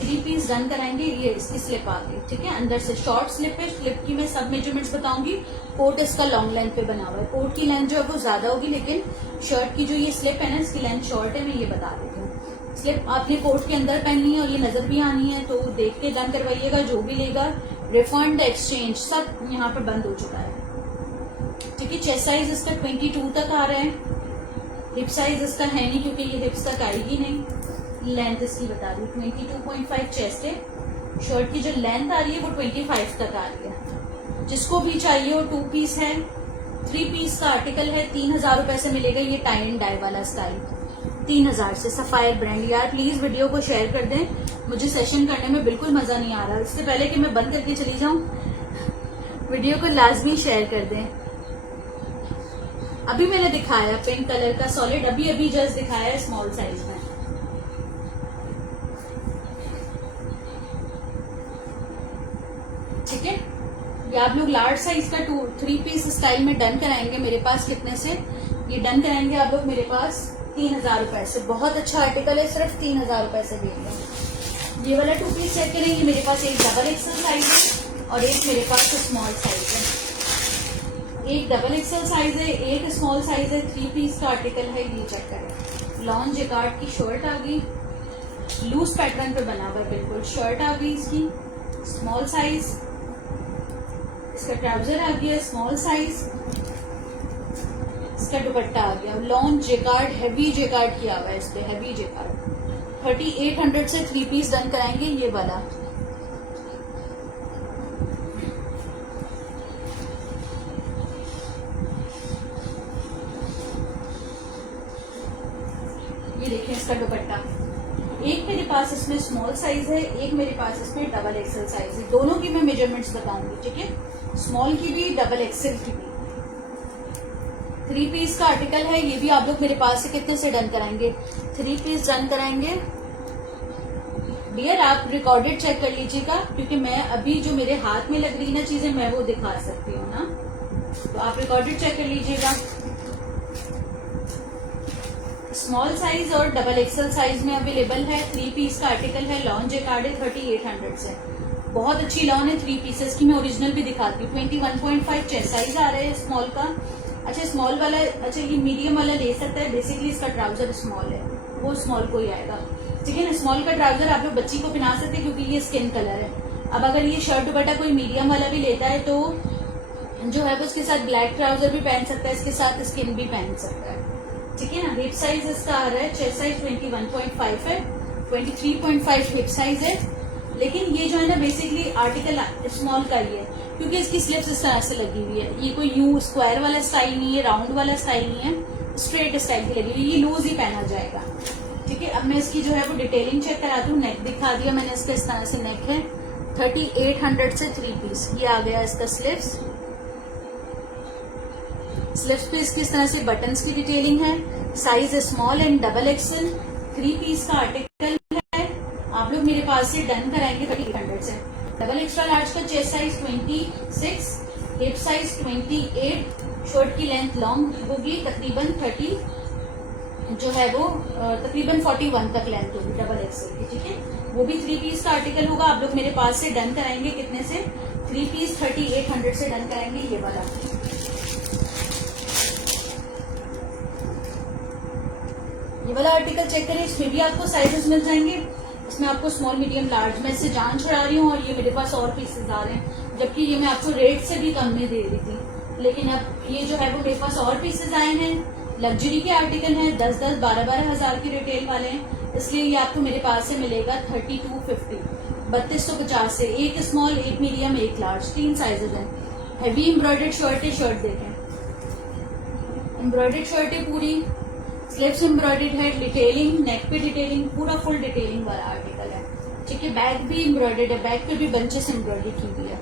3 पीस डन कराएंगे, ये इसकी स्लिप आ गई। ठीक है, अंदर से शॉर्ट स्लिप है। स्लिप की मैं सब मेजरमेंट्स बताऊंगी। कोट इसका लॉन्ग लेंथ पे बना हुआ है, कोट की लेंथ जो है वो ज्यादा होगी, लेकिन शर्ट की जो ये स्लिप है ना, इसकी लेंथ शॉर्ट है, मैं ये बता देती हूँ। स्लिप आपने कोट के अंदर पहननी है और ये नजर भी आनी है, तो देख के डन करवाइएगा। जो भी लेगा, रिफंड, एक्सचेंज सब यहाँ पे बंद हो चुका है। ठीक है, चेस्ट साइज इसका 22 तक आ रहा है। हिप साइज इसका है नहीं क्योंकि ये हिप्स तक आएगी नहीं। लेंथ इसकी बता दी 22.5 चेस्ट है। शर्ट की जो लेंथ आ रही है वो 25 तक आ रही है। जिसको भी चाहिए वो 2 पीस है। 3 पीस का आर्टिकल है, 3000 रुपए से मिलेगा। ये टाई एंड डाई वाला स्टाइल 3000 से, सफायर ब्रांड। यार प्लीज वीडियो को शेयर कर दें, मुझे सेशन करने में बिल्कुल मजा नहीं आ रहा। इससे पहले कि मैं बंद करके चली जाऊं, वीडियो को लाजमी शेयर कर दें। अभी मैंने दिखाया पिंक कलर का सॉलिड, अभी अभी जस्ट दिखाया है स्मॉल साइज में। ठीक है, ये आप लोग लार्ज साइज का 3 पीस स्टाइल में डन कराएंगे मेरे पास। कितने से ये डन कराएंगे आप लोग मेरे पास? 3000 रुपए से। बहुत अच्छा आर्टिकल है, सिर्फ 3000 रुपए से देंगे। ये वाला 2 पीस चेक करें, ये मेरे पास एक डबल एक्सल साइज है और एक मेरे पास स्मॉल साइज है। एक डबल एक्सल साइज है, एक स्मॉल साइज है। 3 पीस का आर्टिकल है, ये चेक करें। लॉन्ग जैकार्ड की शर्ट आ गई, लूज पैटर्न पे बना हुआ है बिल्कुल। शर्ट आ गई इसकी स्मॉल साइज, इसका ट्राउजर आ गया स्मॉल साइज, इसका दुपट्टा आ गया लॉन्ग जैकार्ड, हैवी जैकार्ड किया हुआ है इस पे, हैवी जैकार्ड। 3800 से 3 पीस डन कराएंगे। ये वाला ये देखिए, इसका दुपट्टा। एक मेरे पास इसमें स्मॉल साइज है, एक मेरे पास इसमें डबल एक्सेल साइज है। दोनों की मैं मेजरमेंट्स बताऊंगी। ठीक है, स्मॉल की भी, डबल एक्सेल की भी। 3 पीस का आर्टिकल है, ये भी आप लोग मेरे पास से कितने से डन कराएंगे? 3 पीस डन कराएंगे। डियर आप रिकॉर्डेड चेक कर लीजिएगा, क्योंकि मैं अभी जो मेरे हाथ में लग रही ना चीजें मैं वो दिखा सकती हूँ ना, तो आप रिकॉर्डेड चेक कर लीजिएगा। स्मॉल साइज और डबल एक्सेल साइज में अवेलेबल है। 3 पीस का आर्टिकल है, लॉन जैकार्ड है, 3800 से। बहुत अच्छी लॉन है 3 पीसेस की। मैं ओरिजिनल भी दिखाती हूँ। 21.5 चेस्ट साइज आ रहा है स्मॉल का। अच्छा, स्मॉल वाला, अच्छा ये मीडियम वाला ले सकता है। बेसिकली इसका ट्राउजर स्मॉल है, वो स्मॉल को ही आएगा। ठीक है ना, स्मॉल का ट्राउजर आप लोग बच्ची को पहना सकते हैं क्योंकि ये स्किन कलर है। अब अगर ये शर्ट दुपट्टा कोई मीडियम वाला भी लेता है तो जो है वो उसके साथ ब्लैक ट्राउजर भी पहन सकता है, इसके साथ स्किन भी पहन सकता है। ठीक है ना, हिप साइज इसका आ रहा है, चेस्ट साइज 21.5 है, 23.5 हिप साइज है। लेकिन ये जो है ना बेसिकली आर्टिकल स्मॉल का ही है, क्योंकि इसकी स्लिप्स इस तरह से लगी हुई है। ये कोई यूं स्क्वायर वाला स्टाइल नहीं है, राउंड वाला स्टाइल नहीं है, स्ट्रेट स्टाइल की लगी हुई है। ये लूज ही पहना जाएगा। ठीक है, अब मैं इसकी जो है वो डिटेलिंग चेक कराती हूँ। नेक दिखा दिया मैंने इसका, इस तरह से नेक है। 3800 से 3 पीस। ये आ गया इसका स्लिप्स। स्लिप्स पे इसकी इस तरह से बटन्स की डिटेलिंग है। Size small and double XL. 3 piece का आर्टिकल है, आप लोग मेरे पास से डन कराएंगे 3800 से। डबल एक्स्ट्रा लार्ज का chest size 26, hip size 28, shirt की लेंथ लॉन्ग होगी तकरीबन 30, जो है वो तकरीबन 41 तक लेंथ होगी डबल एक्सेल की। ठीक है, वो भी 3 पीस का आर्टिकल होगा। आप लोग मेरे पास से डन कराएंगे कितने से? 3 पीस 3800 से डन कराएंगे। ये वाला ये वाला आर्टिकल चेक करें, इसमें भी आपको साइजेस मिल जाएंगे। इसमें आपको स्मॉल मीडियम लार्ज, मैं इससे जान छुड़ा रही हूँ और ये मेरे पास और पीसेस आ रहे हैं, जबकि ये मैं आपको रेट से भी कम में दे रही थी, लेकिन अब ये जो है वो मेरे पास और पीसेस आए हैं। लग्जरी के आर्टिकल हैं, 10-10, 12-12 हजार की रिटेल वाले हैं, इसलिए ये आपको मेरे पास से मिलेगा 3250, 3250 से। एक स्मॉल, एक मीडियम, एक लार्ज, 3 साइजेस हैं। हैवी एम्ब्रॉयडर्ड शर्ट है, शर्ट देखें, एम्ब्रॉयडर्ड शर्ट है पूरी, स्लीव्स एम्ब्रॉयडर्ड है, डिटेलिंग, नेक पे डिटेलिंग, पूरा फुल डिटेलिंग वाला आर्टिकल है। ठीक है, बैक भी एम्ब्रॉयडर्ड है, बैक पे भी बंचेस एम्ब्रॉयडरी की हुई है।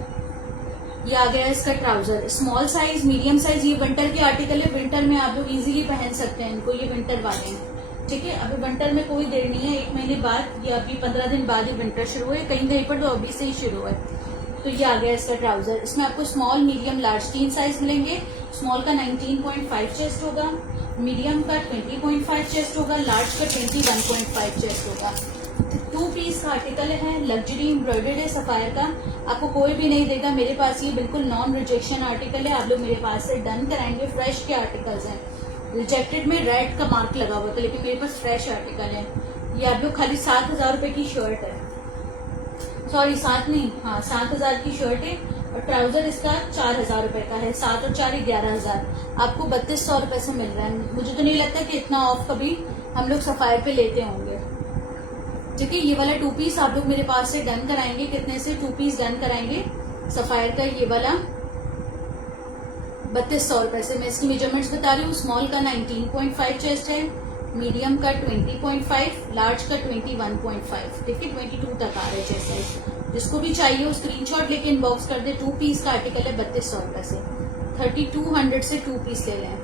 ये आ गया इसका trouser, small size, medium size. ये विंटर के आर्टिकल है, विंटर में आप लोग इजीली पहन सकते हैं इनको, ये विंटर वाले हैं। ठीक है, अभी विंटर में कोई देर नहीं है, 1 महीने बाद या अभी 15 दिन बाद ही विंटर शुरू है, कहीं कहीं पर तो अभी से ही शुरू है। तो ये आ गया इसका ट्राउजर, इसमें आपको स्मॉल, मीडियम, लार्ज 3 साइज मिलेंगे। स्मॉल का 19.5 चेस्ट होगा, मीडियम का 20.5 चेस्ट होगा, लार्ज का 21.5 चेस्ट होगा। 2 पीस का आर्टिकल है, लग्जरी एम्ब्रॉयडर्ड है, सफायर का, आपको कोई भी नहीं देगा मेरे पास। ये बिल्कुल नॉन रिजेक्शन आर्टिकल है, आप लोग मेरे पास से डन कराएंगे। फ्रेश के आर्टिकल्स हैं, रिजेक्टेड में रेड का मार्क लगा हुआ था, लेकिन मेरे पास फ्रेश आर्टिकल है। ये आप लोग खाली 7,000 रुपए की शर्ट है, सॉरी 7 नहीं, हाँ 7,000 की शर्ट है, और ट्राउजर इसका 4,000 रुपए का है। 7 और 4 11,000, आपको 3200 रुपए से मिल रहा है। मुझे तो नहीं लगता कि इतना ऑफ कभी हम लोग सफायर पे लेते होंगे। ठीक है, ये वाला 2 पीस आप लोग मेरे पास से डन कराएंगे। कितने से 2 पीस डन कराएंगे सफायर का? ये वाला 3200 रुपए से। मैं इसकी मेजरमेंट्स बता रही हूँ। स्मॉल का 19.5 चेस्ट है, मीडियम का 20.5, लार्ज का 21.5, ठीक है 22 तक आ रहे हैं चेस्ट साइज। जिसको भी चाहिए वो स्क्रीनशॉट लेके इनबॉक्स कर दे। 2 पीस का आर्टिकल है 3200 रुपए से, 3200 से 2 पीस ले लें।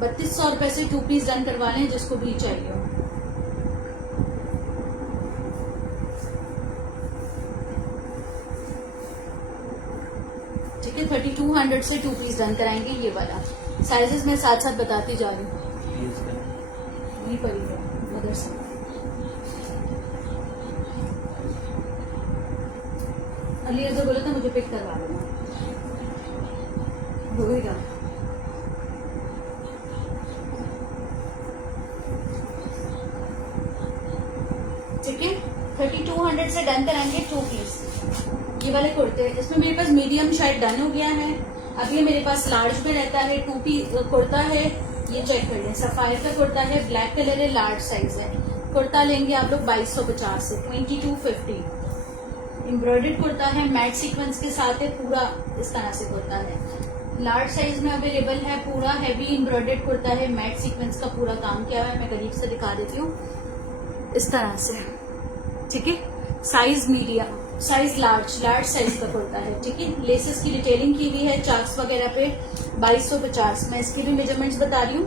3200 रुपए से 2 पीस डन करवा लें जिसको भी चाहिए हो। ठीक है, 3200 से 2 पीस डन कराएंगे। ये वाला साइजेस मैं साथ साथ बताती जा रही हूँ। वहीं पर ही है मदरसा। अली अजहर बोला था मुझे पिक करवा देना, होगा। ठीक है, 3200 से डन कराएंगे 2 पीस। ये वाले कुर्ते, इसमें मेरे पास मीडियम शायद डन हो गया है। अब ये मेरे पास लार्ज में रहता है। 2 पीस कुर्ता है, ये चेक कर लें। सफायर का कुर्ता है, ब्लैक कलर है, लार्ज साइज है। कुर्ता लेंगे आप लोग 2250 से, 2250। एम्ब्रॉयडर्ड कुर्ता है, मैट सीक्वेंस के साथ है, पूरा इस तरह से कुर्ता है। लार्ज साइज में अवेलेबल है। पूरा हैवी एम्ब्रॉयडर्ड कुर्ता है, मैट सीक्वेंस का पूरा काम किया हुआ है। मैं करीब से दिखा देती हूँ इस तरह से। ठीक है, size medium, size large size का कुर्ता है। ठीक है, लेसेस की डिटेलिंग की हुई है चाक्स वगैरह पे। 2250। मैं इसकी भी मेजरमेंट्स बता रही हूँ।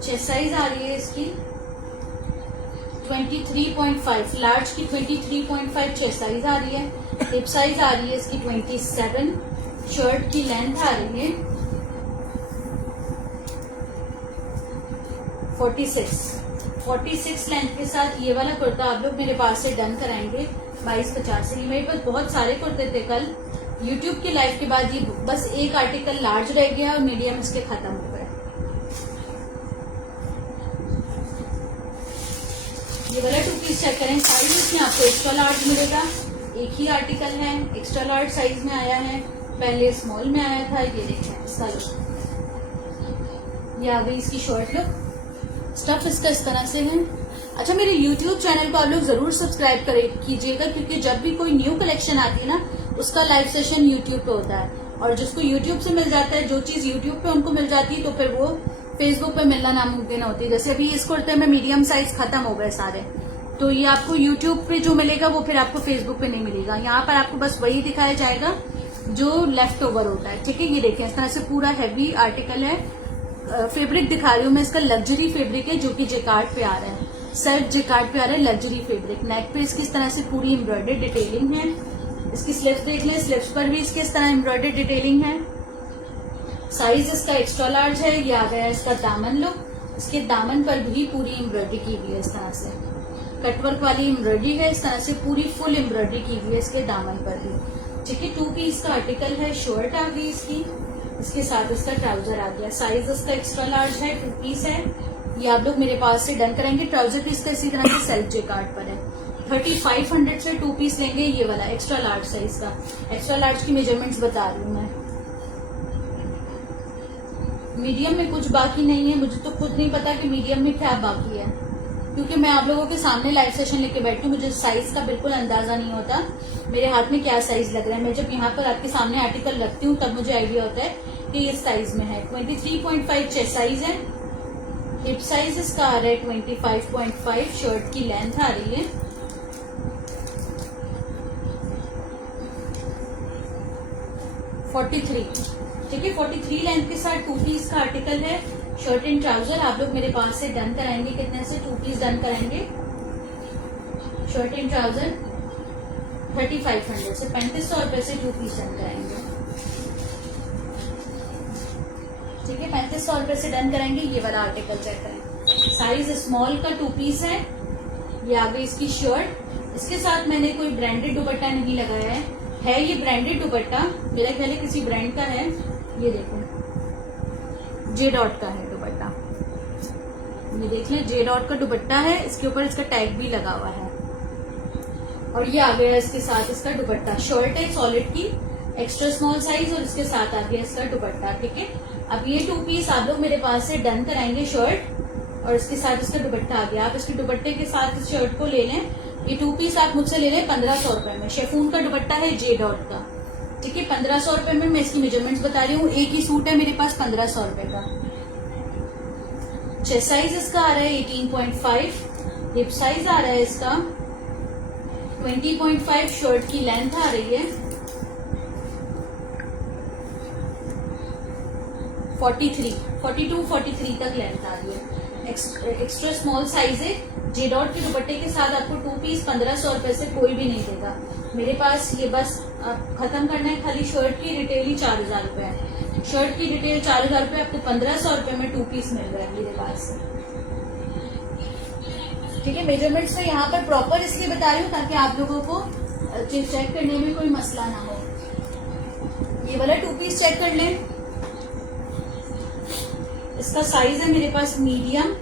चेस्ट साइज आ रही है इसकी 23.5, लार्ज की 23.5 चेस्ट साइज आ रही है। हिप साइज आ रही है इसकी 27। शर्ट की लेंथ आ रही है 46 लेंथ के साथ। ये वाला कुर्ता आप लोग मेरे पास से डन कराएंगे 2250 से। मेरे पास बहुत सारे कुर्ते थे कल यूट्यूब की लाइव के बाद। ये बस एक आर्टिकल लार्ज रह गया और मीडियम इसके खत्म हो गए। ये वाला 2 पीस चेक करें। साइज इसमें आपको एक्स्ट्रा लार्ज मिलेगा। एक ही आर्टिकल है, एक्स्ट्रा लार्ज साइज में आया है, पहले स्मॉल में आया था। ये देखें इसका लुक, ये आ गई इसकी शर्ट लुक। स्टफ इसका इस तरह से है। अच्छा, मेरे YouTube चैनल को आप लोग जरूर सब्सक्राइब कीजिएगा, क्योंकि जब भी कोई न्यू कलेक्शन आती है ना, उसका लाइव सेशन YouTube पे होता है। और जिसको YouTube से मिल जाता है, जो चीज YouTube पे उनको मिल जाती है, तो फिर वो Facebook पे मिलना नामुमकिन होती है। जैसे अभी इस कुर्ते में मीडियम साइज खत्म हो गए सारे, तो ये आपको YouTube पे जो मिलेगा वो फिर आपको Facebook पे नहीं मिलेगा। यहाँ पर आपको बस वही दिखाया जाएगा जो लेफ्ट ओवर होता है। ठीक है, ये देखें इस तरह से पूरा हैवी आर्टिकल है। फैब्रिक दिखा रही हूँ मैं, इसका लग्जरी फैब्रिक है जो कि जेकार्ड पे आ रहा है, सेल्फ जेकार्ड पे आ रहा है लग्जरी फैब्रिक। नेक पे इसकी इस तरह से पूरी एम्ब्रॉयडर्ड डिटेलिंग है। इसकी स्लीव्स देख लें, स्लीव्स पर भी इसके इस तरह एम्ब्रॉयडर्ड डिटेलिंग है। साइज इसका एक्स्ट्रा लार्ज है। ये आ गया इसका दामन लुक, इसके दामन पर भी पूरी एम्ब्रॉयडरी की हुई है इस तरह से। कटवर्क वाली एम्ब्रॉयडरी है, इस तरह से पूरी फुल एम्ब्रॉयडरी की हुई है इसके दामन पर भी। ठीक है, 2 पीस का आर्टिकल है, शर्ट आ गई इसकी, इसके साथ इसका ट्राउजर आ गया। साइज इसका एक्स्ट्रा लार्ज है, 2 पीस है। ये आप लोग मेरे पास से डन करेंगे। ट्राउजर भी इसका इसी तरह से सेल्फ जेकार्ड पर है। 3500 से 2 पीस लेंगे, ये वाला एक्स्ट्रा लार्ज साइज का। एक्स्ट्रा लार्ज की मेजरमेंट्स बता रही हूँ मैं। मीडियम में कुछ बाकी नहीं है, मुझे तो खुद नहीं पता कि मीडियम में क्या बाकी है, क्योंकि मैं आप लोगों के सामने लाइव सेशन लेके बैठी हूँ, मुझे साइज का बिल्कुल अंदाजा नहीं होता मेरे हाथ में क्या साइज लग रहा है। मैं जब यहाँ पर आपके सामने आर्टिकल रखती हूँ तब मुझे आइडिया होता है कि इस साइज में है। 23.5 चेस्ट साइज है, हिप साइज इसका आ रहा है 25.5, शर्ट की लेंथ आ रही है 43। ठीक है, 43 लेंथ के साथ 2 पीस का आर्टिकल है, शर्ट एंड ट्राउजर। आप लोग मेरे पास से डन कराएंगे, कितने से 2 पीस डन कराएंगे, शर्ट एंड ट्राउजर 3500 से 3500 रुपए से 2 पीस डन कराएंगे। ठीक है, 3500 रुपए से डन कराएंगे। ये वाला आर्टिकल चेक करें, साइज स्मॉल का 2 पीस है। ये आ गई इसकी शर्ट, इसके साथ मैंने कोई ब्रांडेड दुपट्टा नहीं लगाया है ये ब्रांडेड दुपट्टा, मेरा ख्याल है किसी ब्रांड का है। ये देखो जे डॉट का है दुपट्टा, ये देख लें जे डॉट का दुपट्टा है, इसके ऊपर इसका टैग भी लगा हुआ है। और ये आ गया इसके साथ इसका दुपट्टा। शर्ट है सॉलिड की, एक्स्ट्रा स्मॉल साइज, और इसके साथ आ गया इसका दुपट्टा। ठीक है, अब ये 2 पीस आप लोग मेरे पास से डन कराएंगे, शर्ट और इसके साथ इसका दुपट्टा आ गया। आप इसके दुपट्टे के साथ इस शर्ट को ले लें। ये 2 पीस आप मुझसे ले लें 1500 रुपए में। शेफून का दुपट्टा है जे डॉट का। ठीक है, 1500 रुपए में मैं इसकी मेजरमेंट्स बता रही हूँ। एक ही सूट है मेरे पास 1500 रुपए का। चेस्ट साइज इसका आ रहा है 18.5, हिप साइज आ रहा है इसका 20.5, शर्ट की लेंथ आ रही है 42-43 तक लेंथ आ रही है। एक्स्ट्रा स्मॉल साइज है, जे डॉट के दुपट्टे के साथ आपको 2 पीस 1500 रुपए से कोई भी नहीं देगा मेरे पास। ये बस खत्म करना है, खाली शर्ट की रिटेल ही 4000 रुपए है। शर्ट की रिटेल 4000 रुपए, आपको 1500 रुपए में 2 पीस मिल रहा है मेरे पास से। ठीक है, मेजरमेंट्स तो यहाँ पर प्रॉपर इसलिए बता रही हूँ ताकि आप लोगों को चेक करने में कोई मसला ना हो। ये वाला 2 पीस चेक कर लें, इसका साइज है मेरे पास मीडियम।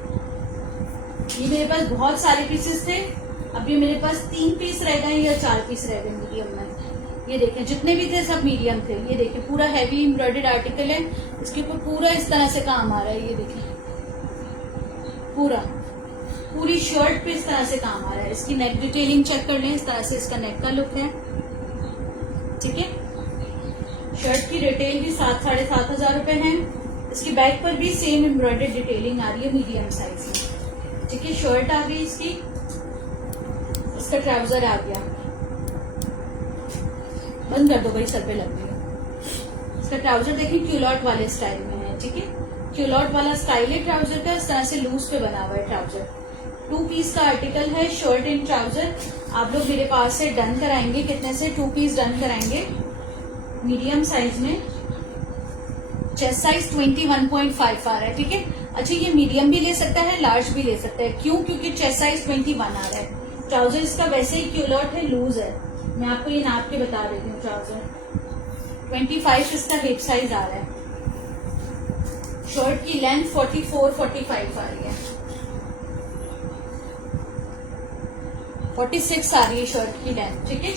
ये मेरे पास बहुत सारे पीसेस थे, अभी मेरे पास 3 पीस रह गए या 4 पीस रह गए मीडियम में। ये देखें, जितने भी थे सब मीडियम थे। ये देखें, पूरा हैवी एम्ब्रॉयडर्ड आर्टिकल है, इसके ऊपर पूरा इस तरह से काम आ रहा है। ये देखें, पूरी शर्ट पे इस तरह से काम आ रहा है। इसकी नेक डिटेलिंग चेक कर लें, इस तरह से इसका नेक का लुक है। ठीक है, शर्ट की रिटेल भी 7,500 रुपए है। इसकी बैक पर भी सेम एम्ब्रॉयडर्ड डिटेलिंग आ रही है मीडियम साइज में। ठीक है, शर्ट आ गई इसकी, इसका ट्राउजर आ गया। बंद कर दो भाई, सर पे लग गई। इसका ट्राउजर देखिए क्यूलॉट वाले स्टाइल में है। ठीक है, क्यूलॉट वाला स्टाइल है ट्राउजर का, इस तरह से लूज पे बना हुआ है ट्राउजर। 2 पीस का आर्टिकल है, शर्ट एंड ट्राउजर। आप लोग मेरे पास से डन कराएंगे, कितने से 2 पीस डन कराएंगे मीडियम साइज में। चेस्ट साइज 21.5 आ रहा है। ठीक है, अच्छा ये मीडियम भी ले सकता है, लार्ज भी ले सकता है। क्यों? क्योंकि चेस्ट साइज 21 आ रहा है। ट्राउजर इसका वैसे ही क्यूलॉट है, लूज है। मैं आपको ये नाप के बता देती हूँ। ट्राउजर 25 इसका हिप साइज आ रहा है। शर्ट की लेंथ 44-45 आ रही है, 46 आ रही है शर्ट की लेंथ। ठीक है,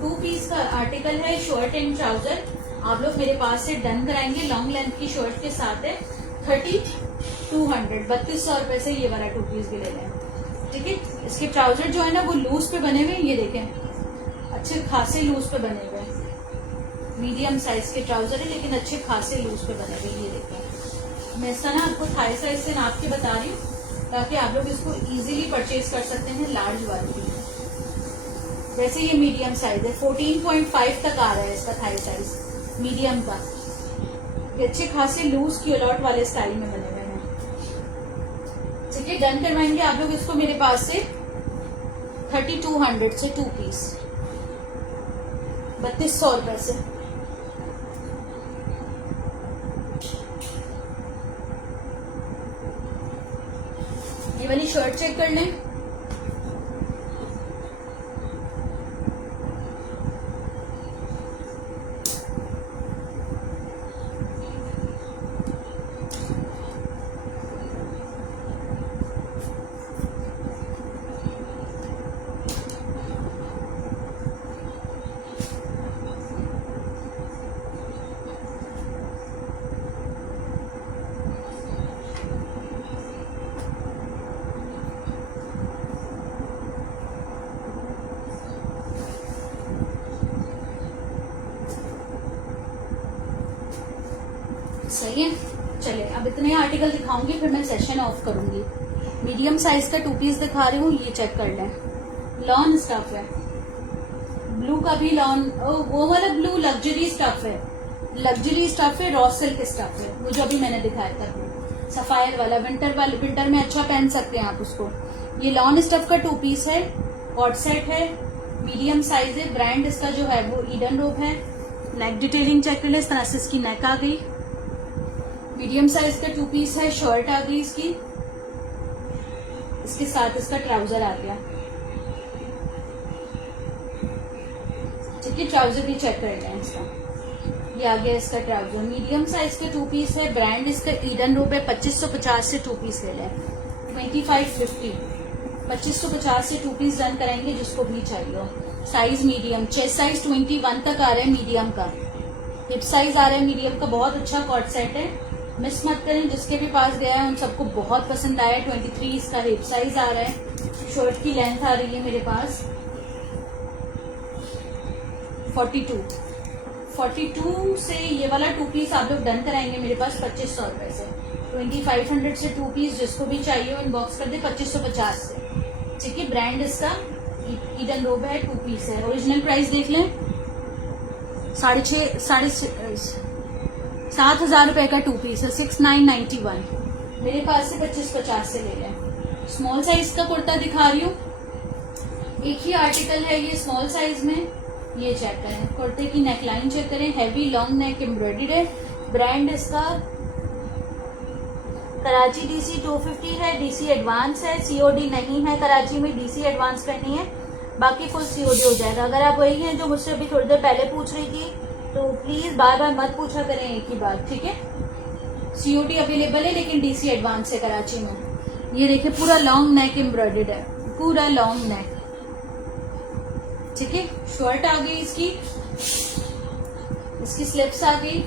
2 पीस का आर्टिकल है, शर्ट एंड ट्राउजर। आप लोग मेरे पास से डन कराएंगे। लॉन्ग लेंथ की शर्ट के साथ है 3200 रुपए से ये वाला 2 पीस भी ले लें। ठीक है, इसके ट्राउजर जो है ना वो लूज पे बने हुए, ये देखें अच्छे खासे लूज पे बने हुए। मीडियम साइज के ट्राउजर है लेकिन अच्छे खासे लूज पे बने हुए। ये देखें, मैं ऐसा ना आपको थाई साइज से नाप के बता रही हूँ ताकि आप लोग इसको इजीली परचेज कर सकते हैं लार्ज वाली। वैसे ये मीडियम साइज है, 14.5 तक आ रहा है इसका थाई साइज मीडियम का। ये अच्छे खासे लूज क्यूलॉट वाले स्टाइल में बने हुए हैं। ठीक है, डन करवाएंगे आप लोग इसको मेरे पास से 3200 से 2 पीस 3200 रुपए से। ये वाली शर्ट चेक कर लें, सही है। चले अब इतने आर्टिकल दिखाऊंगी, फिर मैं सेशन ऑफ करूंगी। मीडियम साइज का 2 पीस दिखा रही हूँ, ये चेक कर लें। लॉन स्टफ है, ब्लू का भी लॉन, वो वाला ब्लू लग्जरी स्टफ है, लग्जरी स्टफ है, रॉ सिल्क स्टफ है, वो जो अभी मैंने दिखाया था सफायर वाला। विंटर में अच्छा पहन सकते हैं आप उसको। ये लॉन स्टफ का 2 पीस है, कॉट सेट है, मीडियम साइज है। ब्रांड इसका जो है वो ईडन रोब है। नेक डिटेलिंग चेक कर ले, इस तरह से इसकी नेक आ गई। मीडियम साइज का 2 पीस है, शर्ट आ गई इसकी, इसके साथ इसका ट्राउजर आ गया। ठीक है, ट्राउजर भी चेक कर लें इसका, ये आ गया इसका ट्राउजर। मीडियम साइज का 2 पीस है, ब्रांड इसका ईडन रोब है। 2550 से 2 पीस ले लें, 2550, 2550 से 2 पीस डन करेंगे जिसको भी चाहिए हो। साइज मीडियम, चेस्ट साइज 21 तक आ रहा है मीडियम का, हिप साइज आ रहा है मीडियम का। बहुत अच्छा कॉट सेट है, मिस मत करें। जिसके भी पास गया है उन सबको बहुत पसंद आया। 23 इसका हिप साइज आ रहा है। शर्ट की लेंथ आ रही है मेरे पास 42 से ये वाला 2 पीस आप लोग डन कराएंगे मेरे पास 2500 रुपए से। 2500 से 2 पीस जिसको भी चाहिए इनबॉक्स कर दे 2550 से। ठीक है, ब्रांड इसका ईडन रोब है, 2 पीस है। ओरिजिनल प्राइस देख लें, 7,500 रुपए का 2 पीस है, 6991। मेरे पास से 2550 से ले लें। स्मॉल साइज का कुर्ता दिखा रही हूँ, एक ही आर्टिकल है ये स्मॉल साइज में। ये चेक करें, कुर्ते की नेकलाइन चेक करें, हैवी लॉन्ग नेक एम्ब्रॉयडर्ड है। ब्रांड इसका कराची डीसी 250 है, डीसी एडवांस है। सीओडी नहीं है कराची में, डीसी एडवांस करनी है, बाकी फुल सीओडी हो जाएगा। अगर आप वही हैं जो मुझसे अभी थोड़ी देर पहले पूछ रही थी तो प्लीज बार बार मत पूछा करें एक ही बात, ठीक है। सीओडी अवेलेबल है लेकिन डीसी एडवांस है कराची में। ये देखिए पूरा लॉन्ग नेक एम्ब्रॉयडर्ड है, पूरा लॉन्ग नेक। ठीक है, शर्ट आ गई इसकी स्लिप्स आ गई,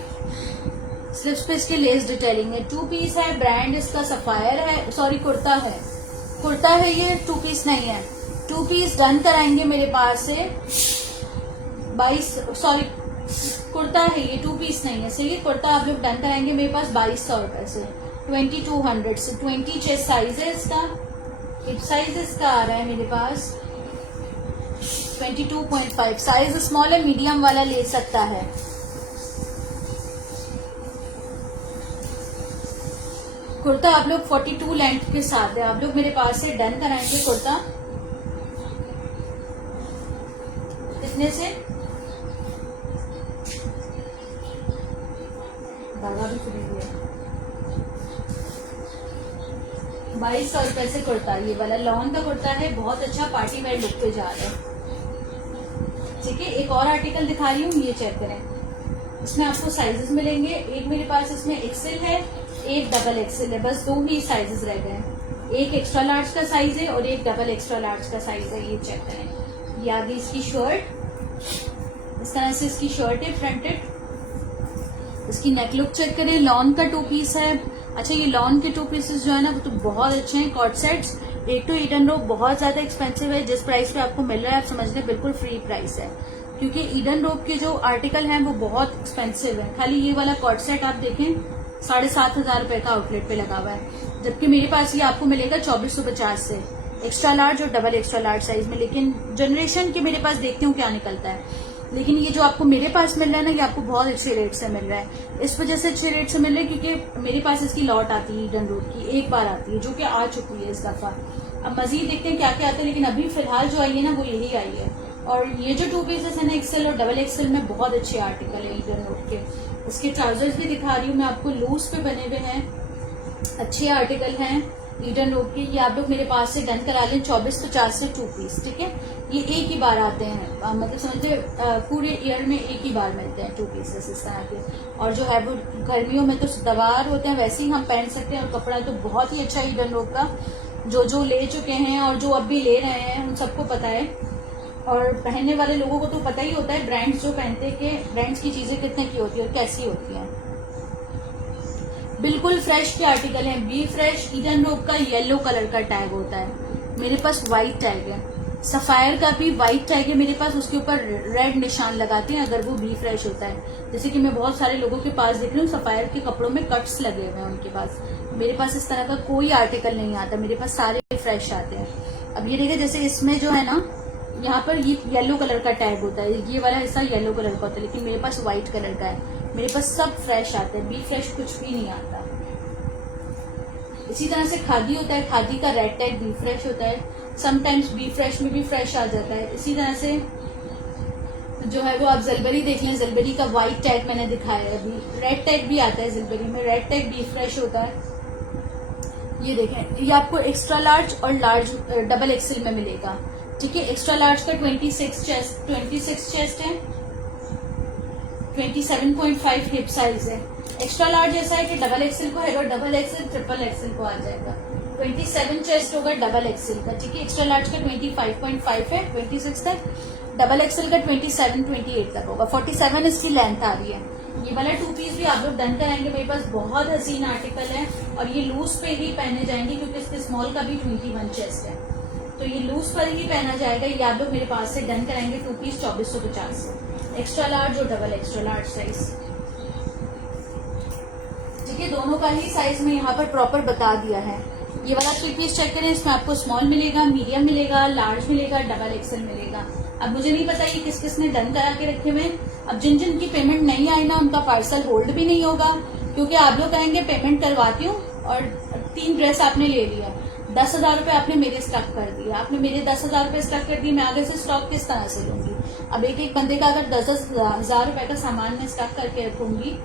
स्लिप्स पे इसके लेस डिटेलिंग है। 2 पीस है, ब्रांड इसका सफायर है, सॉरी कुर्ता है, कुर्ता है ये, 2 पीस नहीं है। 2 पीस डन कराएंगे मेरे पास से 22, सॉरी कुर्ता है ये, 2 पीस नहीं है। इसलिए कुर्ता आप लोग डन कराएंगे मेरे पास 2200 रुपए से, 2200 से। 20 चेस्ट साइज है इसका, हिप साइज इसका आ रहा है मेरे पास 22.5। साइज स्मॉल है, मीडियम वाला ले सकता है। कुर्ता आप लोग 42 लेंथ के साथ है, आप लोग मेरे पास से डन कराएंगे कुर्ता कितने से, धागा भी फ्री है, 2200 रुपए से कुर्ता। ये वाला लॉन का कुर्ता है, बहुत अच्छा पार्टी वेयर लुक पे जा रहा है। ठीक है, एक और आर्टिकल दिखा रही हूँ, ये चेक करें। इसमें आपको साइजेस मिलेंगे, एक मेरे पास इसमें एक्सेल है, एक डबल एक्सेल है, बस 2 ही साइजेस रह गए हैं। एक एक्स्ट्रा लार्ज का साइज है और एक डबल एक्स्ट्रा लार्ज का साइज है। ये चेक करें, ये आगे इसकी शर्ट, इस तरह से इसकी शर्ट है फ्रंटेड। इसकी नेक लुक चेक करें, लॉन का 2 पीस है। अच्छा, ये लॉन के 2 पीसेस जो है ना वो तो बहुत अच्छे हैं, कॉट सेट्स। एक तो ईडन रोब बहुत ज्यादा एक्सपेंसिव है, जिस प्राइस पे आपको मिल रहा है आप समझ लें बिल्कुल फ्री प्राइस है, क्योंकि ईडन रोब के जो आर्टिकल हैं वो बहुत एक्सपेंसिव है। खाली ये वाला कॉट सेट आप देखें 7,500 रुपए का आउटलेट पे लगा हुआ है, जबकि मेरे पास ये आपको मिलेगा 2450 से, एक्स्ट्रा लार्ज और डबल एक्स्ट्रा लार्ज साइज में। लेकिन जनरेशन के मेरे पास देखती हूँ क्या निकलता है, लेकिन ये जो आपको मेरे पास मिल रहा है ना ये आपको बहुत अच्छे रेट से मिल रहा है। इस वजह से अच्छे रेट से मिल रहा है क्योंकि मेरे पास इसकी लॉट आती है ईडन रोड की, एक बार आती है जो कि आ चुकी है इस दफा। अब मजीद देखते हैं क्या क्या आता है, लेकिन अभी फिलहाल जो आई है ना वो यही आई है। और ये जो 2 पीसेस है ना एक्सेल और डबल एक्सेल में बहुत अच्छे आर्टिकल है ईडन रोड के। इसके ट्राउजर्स भी दिखा रही हूँ मैं आपको, लूज पे बने हुए हैं, अच्छे आर्टिकल हैं ईडन रोड के। ये आप लोग मेरे पास से डन करा लें 2450 से 2 पीस। ठीक है, ये एक ही बार आते हैं, मतलब समझते पूरे ईयर में एक ही बार मिलते हैं 2 पीसेस इस तरह के। और जो है वो गर्मियों में तो सदाबहार होते हैं, वैसे ही हम पहन सकते हैं। और कपड़ा तो बहुत ही अच्छा ईडन रोड का, जो ले चुके हैं और जो अब भी ले रहे हैं उन सबको पता है, और पहनने वाले लोगों को तो पता ही होता है ब्रांड्स जो पहनते हैं कि ब्रांड्स की चीजें कितने की होती है और कैसी होती हैं। बिल्कुल फ्रेश के आर्टिकल हैं, बी फ्रेश। ईडन रोब का येलो कलर का टैग होता है, मेरे पास व्हाइट टैग है। सफायर का भी वाइट टैग है मेरे पास, उसके ऊपर रेड निशान लगाते हैं अगर वो बी फ्रेश होता है। जैसे कि मैं बहुत सारे लोगों के पास देख रही हूँ सफायर के कपड़ों में कट्स लगे हुए हैं उनके पास। मेरे पास इस तरह का कोई आर्टिकल नहीं आता, मेरे पास सारे फ्रेश आते हैं। अब ये देखिए, जैसे इसमें जो है ना, यहाँ पर ये येलो कलर का टैग होता है, ये वाला हिस्सा येलो कलर का होता है, लेकिन मेरे पास व्हाइट कलर का है। मेरे पास सब फ्रेश आते हैं, बी फ्रेश कुछ भी नहीं आता। इसी तरह से खादी होता है, खादी का रेड टैग बी फ्रेश होता है, समटाइम्स बी फ्रेश में भी फ्रेश आ जाता है। इसी तरह से जो है वो आप जलबरी देख लें, जलबरी का व्हाइट टैग मैंने दिखाया है, अभी रेड टैग भी आता है जलबरी में, रेड टैग बी फ्रेश होता है। ये देखें, ये आपको एक्स्ट्रा लार्ज और लार्ज डबल एक्सेल में मिलेगा। ठीक है, एक्स्ट्रा लार्ज का 26 चेस्ट है, 27.5 हिप साइज है। एक्स्ट्रा लार्ज ऐसा है कि डबल एक्सेल को है और डबल एक्सेल ट्रिपल एक्सेल को आ जाएगा। 27 चेस्ट होगा डबल एक्सेल का। ठीक है, एक्स्ट्रा लार्ज का 25.5 है 26 तक, डबल एक्सेल का 27-28 तक होगा। 47 इसकी लेंथ आ रही है। ये वाला 2 पीस भी आप लोग डन कराएंगे, मेरे पास बहुत हसीन आर्टिकल है और ये लूज पे ही पहने जाएंगे क्योंकि इसके स्मॉल का भी 21 चेस्ट है, तो ये लूज पर ही पहना जाएगा। ये आप लोग मेरे पास से डन कराएंगे 2 पीस 2450 से, एक्स्ट्रा लार्ज और डबल एक्स्ट्रा लार्ज साइज। ठीक है, दोनों का ही साइज में यहाँ पर प्रॉपर बता दिया है। ये वाला 3 पीस चेक करें, इसमें आपको स्मॉल मिलेगा, मीडियम मिलेगा, लार्ज मिलेगा, डबल एक्सेल मिलेगा। अब मुझे नहीं पता ये किस किस ने डन करा के रखे हुए। अब जिन जिन की पेमेंट नहीं आई ना, उनका पार्सल होल्ड भी नहीं होगा, क्योंकि आप लोग कहेंगे पेमेंट करवाती हूँ और 3 ड्रेस आपने ले लिया, 10,000 रुपए आपने मेरे स्टॉक कर दिया, आपने मेरे 10,000 रुपए स्टॉक कर दिए, मैं आगे से स्टॉक किस तरह से लूंगी। अब एक एक बंदे का अगर 10,000 रुपए का सामान मैं स्टॉक करके रखूंगी,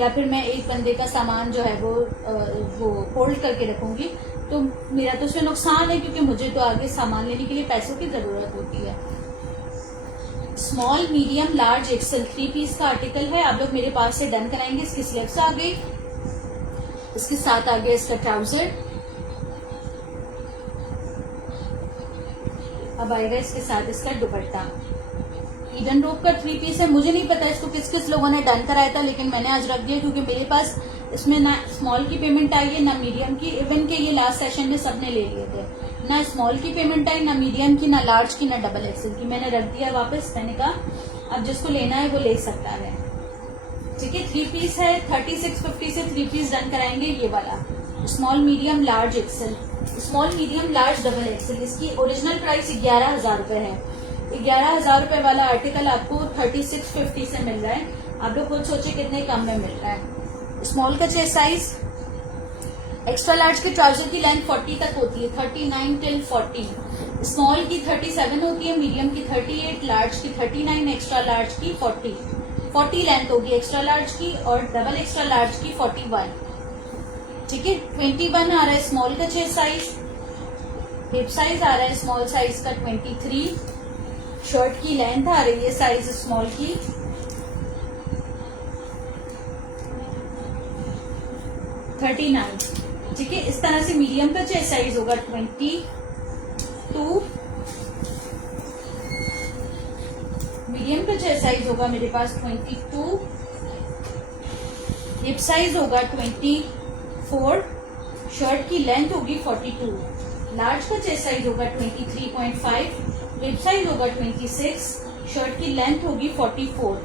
या फिर मैं एक बंदे का सामान जो है वो होल्ड करके रखूंगी, तो मेरा तो उसमें नुकसान है, क्योंकि मुझे तो आगे सामान लेने के लिए पैसों की जरूरत होती है। Small, medium, large, XL 3 piece का आर्टिकल है, आप लोग मेरे पास से डन कराएंगे। इसकी स्लीव्स आ गई, इसके साथ आ गया इसका ट्राउजर, अब आएगा इसके साथ इसका दुपट्टा। ईडन रोप का 3 पीस है, मुझे नहीं पता इसको किस किस लोगों ने डन कराया था, लेकिन मैंने आज रख दिया क्योंकि मेरे पास इसमें ना स्मॉल की पेमेंट आई है ना मीडियम की। इवन के ये लास्ट सेशन में सबने ले लिए थे, ना स्मॉल की पेमेंट आई, ना मीडियम की, ना लार्ज की, ना डबल एक्सेल की। मैंने रख दिया वापस, मैंने कहा अब जिसको लेना है वो ले सकता है। ठीक है, 3 पीस है, 3650 से 3 पीस डन कराएंगे। ये वाला small, medium, large, XL, small, medium, large, double XL. इसकी ओरिजिनल प्राइस 11,000 रुपए है। 11,000 रुपए वाला आर्टिकल आपको 3650 से मिल रहा है। आप लोग खुद सोचे कितने कम में मिल रहा है। स्मॉल का चेस्ट साइज, एक्स्ट्रा लार्ज के ट्राउजर की लेंथ 40 तक होती है, 39 till 40। स्मॉल की 37 होती है, मीडियम की 38, लार्ज की 39, एक्स्ट्रा लार्ज की 40 लेंथ होगी एक्स्ट्रा लार्ज की, और डबल एक्स्ट्रा लार्ज की 41। ठीक है, 21 आ रहा है स्मॉल का चेस्ट साइज, हिप साइज आ रहा है स्मॉल साइज का 23, शर्ट की लेंथ आ रही है साइज स्मॉल की 39। ठीक है, इस तरह से मीडियम का चेस्ट साइज होगा 22, मीडियम का चेस्ट साइज होगा मेरे पास 22, हिप साइज होगा 24, शर्ट की लेंथ होगी 42, लार्ज का चेस्ट साइज होगा 23.5, हिप साइज होगा 26, शर्ट की लेंथ होगी 44,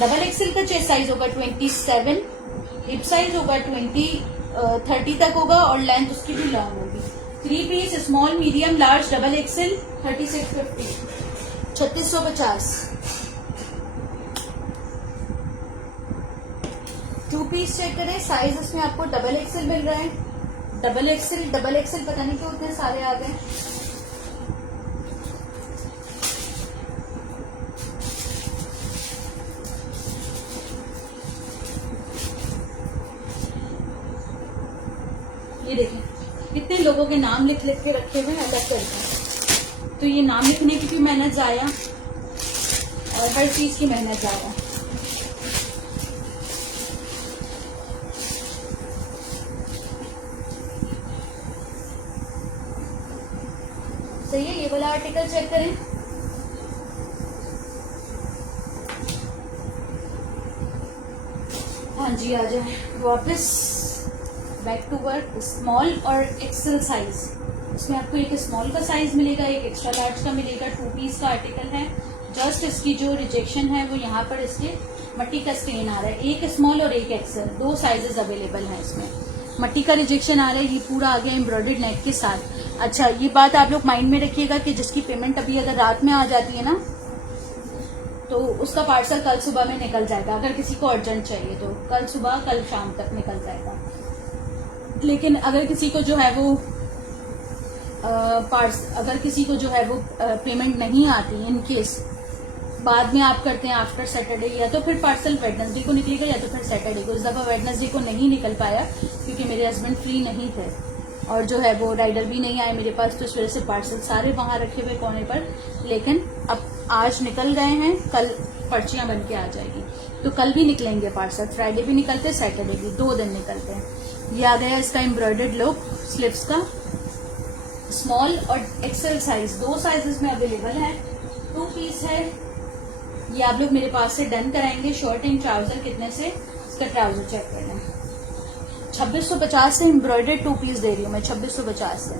डबल एक्सेल का चेस्ट साइज होगा 27, हिप साइज होगा 30 तक होगा और लेंथ उसकी भी लॉन्ग होगी। 3 piece small, medium, large, double XL 3650, 3650। 2 piece check करें, साइज इसमें आपको डबल एक्सेल मिल रहा है। डबल एक्सेल पता नहीं क्यों उतने सारे आ गए। ये देखें कितने लोगों के नाम लिख के रखे हुए हैं अलग करके, तो ये नाम लिखने की भी मेहनत जाया और हर चीज की मेहनत जाया। सही है, ये वाला आर्टिकल चेक करें। हाँ जी, आ जाए वापस बैक टू वर्क। स्मॉल और एक्सेल साइज, इसमें आपको एक स्मॉल का साइज मिलेगा, एक एक्स्ट्रा लार्ज का मिलेगा, 2 पीस का आर्टिकल है। जस्ट इसकी जो रिजेक्शन है वो यहाँ पर इसके मट्टी का स्टेन आ रहा है। एक स्मॉल और एक एक्सेल, 2 साइजेस अवेलेबल हैं इसमें। मट्टी का रिजेक्शन आ रहा है, ये पूरा आ गया एम्ब्रॉयडर्ड नेक के साथ। अच्छा, ये बात आप लोग माइंड में रखिएगा कि जिसकी पेमेंट अभी अगर रात में आ जाती है ना, तो उसका पार्सल कल सुबह में निकल जाएगा। अगर किसी को अर्जेंट चाहिए तो कल सुबह, कल शाम तक निकल जाएगा। लेकिन अगर किसी को जो है वो पेमेंट नहीं आती, इन केस बाद में आप करते हैं आफ्टर सैटरडे, या तो फिर पार्सल वेडनेसडे को निकलेगा या तो फिर सैटरडे को। इस दफा वेडनेसडे को नहीं निकल पाया क्योंकि मेरे हस्बैंड फ्री नहीं थे और जो है वो राइडर भी नहीं आए मेरे पास, तो इस वजह से पार्सल सारे वहां रखे हुए कोने पर। लेकिन अब आज निकल गए हैं, कल पर्चियां बन के आ जाएगी, तो कल भी निकलेंगे पार्सल। फ्राइडे भी निकलते, सैटरडे भी, 2 दिन निकलते हैं। ये आ गया इसका एम्ब्रॉयडर्ड लुक स्लीव्स का। स्मॉल और एक्सेल साइज, 2 साइजेस में अवेलेबल है। 2 पीस है। ये आप लोग मेरे पास से डन कराएंगे। शर्ट एंड ट्राउजर कितने से, इसका ट्राउजर चेक कर लें। 2650 से एम्ब्रॉयडर्ड 2 पीस दे रही हूँ मैं, 2650 से।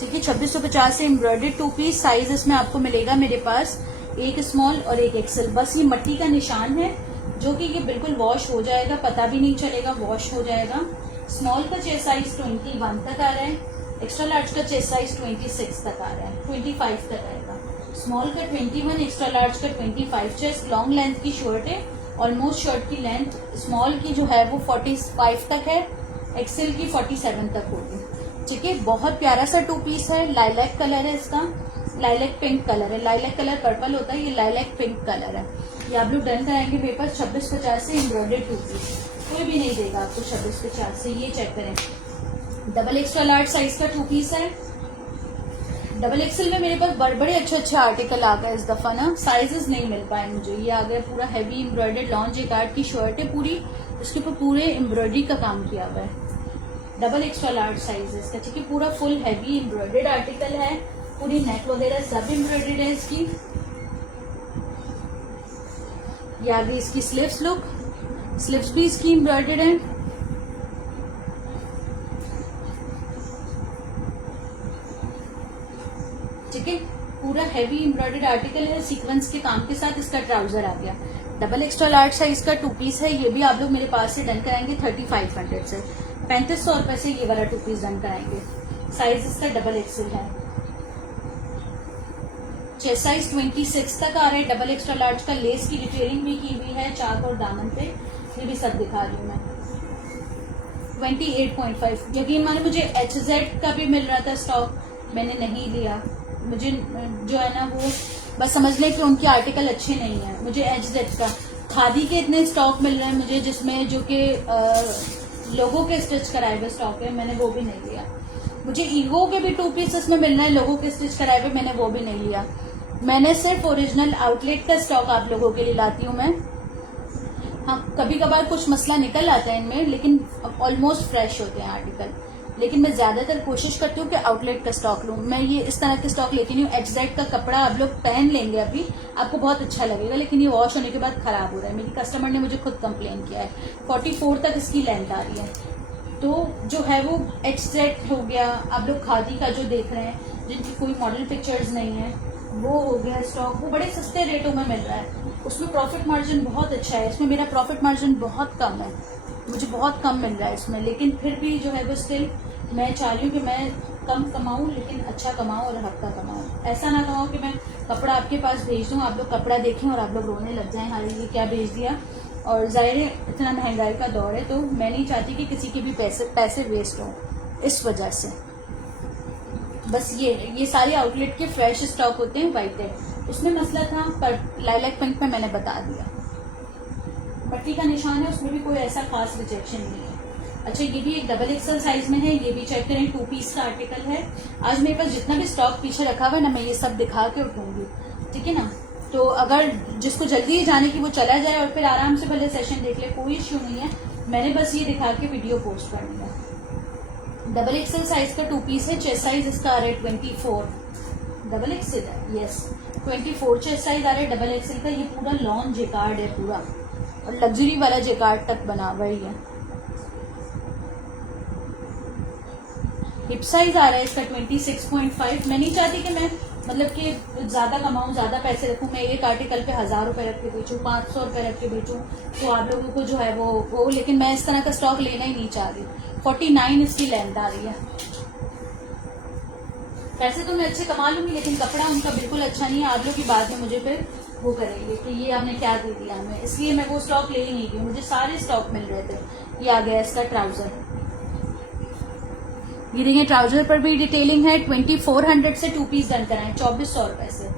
ठीक है, 2650 से एम्ब्रॉयडर्ड 2 पीस। साइज इसमें आपको मिलेगा मेरे पास एक स्मॉल और एक एक्सेल। बस ये मट्टी का निशान है जो कि ये बिल्कुल वॉश हो जाएगा, पता भी नहीं चलेगा, वॉश हो जाएगा। स्मॉल का चेस्ट साइज 21 तक आ रहा है, एक्स्ट्रा लार्ज का चेस्ट साइज 26 तक आ रहा है, 25 तक आएगा। स्मॉल का 21, एक्स्ट्रा लार्ज का 25। चेस्ट लॉन्ग लेंथ की शर्ट है, ऑलमोस्ट शर्ट की लेंथ स्मॉल की जो है वो 45 तक है, एक्सेल की 47 तक होगी। ठीक है, बहुत प्यारा सा 2 पीस है। लाइलैक कलर है इसका, लाइलैक पिंक कलर है। लाइलैक कलर पर्पल होता है, ये लाइलैक पिंक कलर है। ये आप लोग डन कराएंगे मेरे पास 2650 से एम्ब्रॉयडर्ड 2 पीस। कोई भी नहीं देगा आपको 2650 से। ये चेक करें, डबल एक्स्ट्रा लार्ज साइज का 2 पीस है। डबल एक्सेल में मेरे पास बड़े अच्छे आर्टिकल आ गए इस दफा ना, साइजेस नहीं मिल पाए मुझे। ये आ गया पूरा हैवी एम्ब्रॉयडर्ड लॉन्ग जेकार्ड की शर्ट है पूरी, उसके ऊपर पूरे एम्ब्रॉयडरी का काम किया हुआ है। डबल एक्स्ट्रा लार्ज साइज है इसका। ठीक है, पूरा फुल हैवी एम्ब्रॉयडर्ड आर्टिकल है, पूरी नेक वगैरह सब एम्ब्रॉयडर्ड है इसकी। ये आ गई इसकी स्लीव्स लुक, स्लीव्स भी इसकी एम्ब्रॉयडर्ड है। ठीक है, पूरा हैवी एम्ब्रॉयडर्ड आर्टिकल है सीक्वेंस के काम के साथ। इसका ट्राउजर आ गया डबल एक्स्ट्रा लार्ज साइज का 2 पीस है। ये भी आप लोग मेरे पास से डन कराएंगे 3500 से, 3500 रुपए से ये वाला 2 पीस डन कराएंगे। साइज इसका डबल एक्सेल है। चेस्ट साइज 26 तक आ रहा है। डबल एक्स्ट्रा लार्ज का लेस की डिटेलिंग भी की हुई है चाक और दामन पे, ये भी सब दिखा रही हूँ मैं। 28.5। यकीन माने मुझे HZ का भी मिल रहा था स्टॉक, मैंने नहीं लिया। मुझे जो है ना वो बस समझ लें कि उनके आर्टिकल अच्छे नहीं है। मुझे HZ का खादी के इतने स्टॉक मिल रहे हैं मुझे, जिसमें जो कि लोगों के स्टिच कराए हुए स्टॉक है, मैंने वो भी नहीं लिया। मुझे ईगो के भी 2 पीसेस में मिल रहे हैं लोगों के स्टिच कराए हुए, मैंने वो भी नहीं लिया। मैंने सिर्फ ओरिजिनल आउटलेट का स्टॉक आप लोगों के लिए लाती हूँ मैं। हाँ, कभी कभार कुछ मसला निकल आता है इनमें, लेकिन ऑलमोस्ट फ्रेश होते हैं आर्टिकल। लेकिन मैं ज्यादातर कोशिश करती हूँ कि आउटलेट का स्टॉक लूँ। मैं ये इस तरह के स्टॉक लेती नहीं हूँ। HZ का कपड़ा आप लोग पहन लेंगे अभी, आपको बहुत अच्छा लगेगा, लेकिन ये वॉश होने के बाद खराब हो रहा है। मेरी कस्टमर ने मुझे खुद कंप्लेन किया है। 44 तक इसकी लेंथ आ रही है। तो जो है वो HZ हो गया। आप लोग खादी का जो देख रहे हैं, जिनकी कोई मॉडल पिक्चर्स नहीं है, वो हो गया स्टॉक। वो बड़े सस्ते रेटों में मिल रहा है, उसमें प्रॉफिट मार्जिन बहुत अच्छा है। इसमें मेरा प्रॉफिट मार्जिन बहुत कम है, मुझे बहुत कम मिल रहा है इसमें। लेकिन फिर भी जो है वो स्टिल मैं चाह रही हूँ कि मैं कम कमाऊँ लेकिन अच्छा कमाऊँ और हफ्ता कमाऊँ। ऐसा ना कमाऊँ कि मैं कपड़ा आपके पास भेज दूँ, आप लोग कपड़ा देखें और आप लोग रोने लग जाएं, हाँ ये क्या भेज दिया। और ज़ाहिर है इतना महंगाई का दौर है, तो मैं नहीं चाहती कि किसी के भी पैसे वेस्ट हों इस वजह से। बस ये सारे आउटलेट के फ्रेश स्टॉक होते हैं। वाइट है, उसमें मसला था, पर लाइलैक पिंक में मैंने बता दिया। मट्टी का निशान है, उसमें भी कोई ऐसा खास रिजेक्शन नहीं है। अच्छा, ये भी एक डबल एक्सेल साइज में है, ये भी चेक करें। 2 पीस का आर्टिकल है। आज मेरे पास जितना भी स्टॉक पीछे रखा हुआ है ना, मैं ये सब दिखा के उठूंगी, ठीक है ना। तो अगर जिसको जल्दी जाने की वो चला जाए और फिर आराम से भले सेशन देख ले, कोई इश्यू नहीं है। मैंने बस ये दिखा के वीडियो पोस्ट करनी है। डबल एक्सेल साइज का 2 पीस है। चेस्ट साइज इसका आ रहा है 24। डबल एक्सेल है, यस 24 चेस्ट साइज आ रहा है डबल एक्सेल का। ये पूरा लॉन्ग जेकार्ड है पूरा, और लग्जरी वाला जेकार्ड तक बना हुआ है। हिप साइज आ रहा है इसका 26.5। मैं नहीं चाहती कि मैं मतलब कि ज्यादा कमाऊं, ज्यादा पैसे रखूं, मैं एक आर्टिकल पे 1000 रुपए रख के बेचूं, 500 रुपए रख के बेचूं, तो आप लोगों को जो है वो लेकिन मैं इस तरह का स्टॉक लेना ही नहीं चाह रही। 49 इसकी लेंथ आ रही है। पैसे तो मैं अच्छे कमा लूंगी लेकिन कपड़ा उनका बिल्कुल अच्छा नहीं है। आप लोग की बात में मुझे फिर वो करेंगे कि ये आपने क्या दे दिया हमें, इसलिए मैं वो स्टॉक ले ही नहीं गई। मुझे सारे स्टॉक मिल रहे थे। ये आ गया इसका ट्राउजर। ये देखिए ट्राउजर पर भी डिटेलिंग है। 2400 से 2 पीस डन कराएं 2400 रुपए से।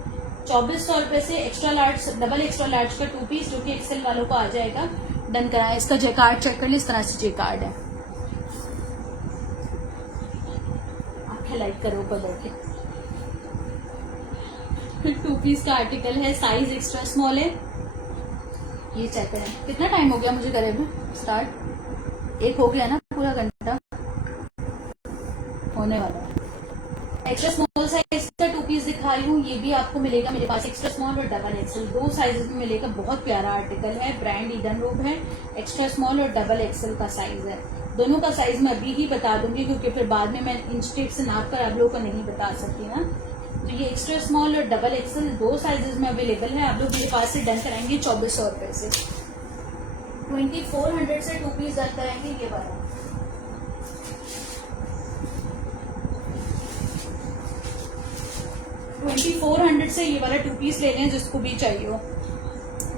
2400 रुपए से extra large, double extra large का 2 पीस जो कि एक्सेल वालों को आ जाएगा, डन कराएं। इसका जे कार्ड चेक कर ले, इस तरह से जे कार्ड है। आप हाईलाइट करो ऊपर बैठ के। फिर 2 पीस का आर्टिकल है, साइज एक्स्ट्रा स्मॉल है। ये चेक करें। कितना टाइम हो गया मुझे करे में स्टार्ट? 1 हो गया ना, पूरा घंटा होने वाला है। एक्स्ट्रा स्मॉल साइज का 2 पीस दिखा रही हूँ। ये भी आपको मिलेगा मेरे पास एक्स्ट्रा स्मॉल और डबल एक्सेल, 2 साइजेस में मिलेगा। बहुत प्यारा आर्टिकल है, ब्रांड ईडन रूप है। एक्स्ट्रा स्मॉल और डबल एक्सेल का साइज है। दोनों का साइज मैं अभी ही बता दूंगी क्योंकि फिर बाद में मैं इंच टेप से नाप कर आप लोगों को नहीं बता सकती ना। तो ये एक्स्ट्रा स्मॉल और डबल एक्सेल 2 साइजेस में अवेलेबल है। आप लोग मेरे पास से डन कराएंगे 2400 रुपए से। 2400 से 2 पीस डन कराएंगे। ये वाला 2400 से ये वाला 2 पीस ले लें जिसको भी चाहिए हो।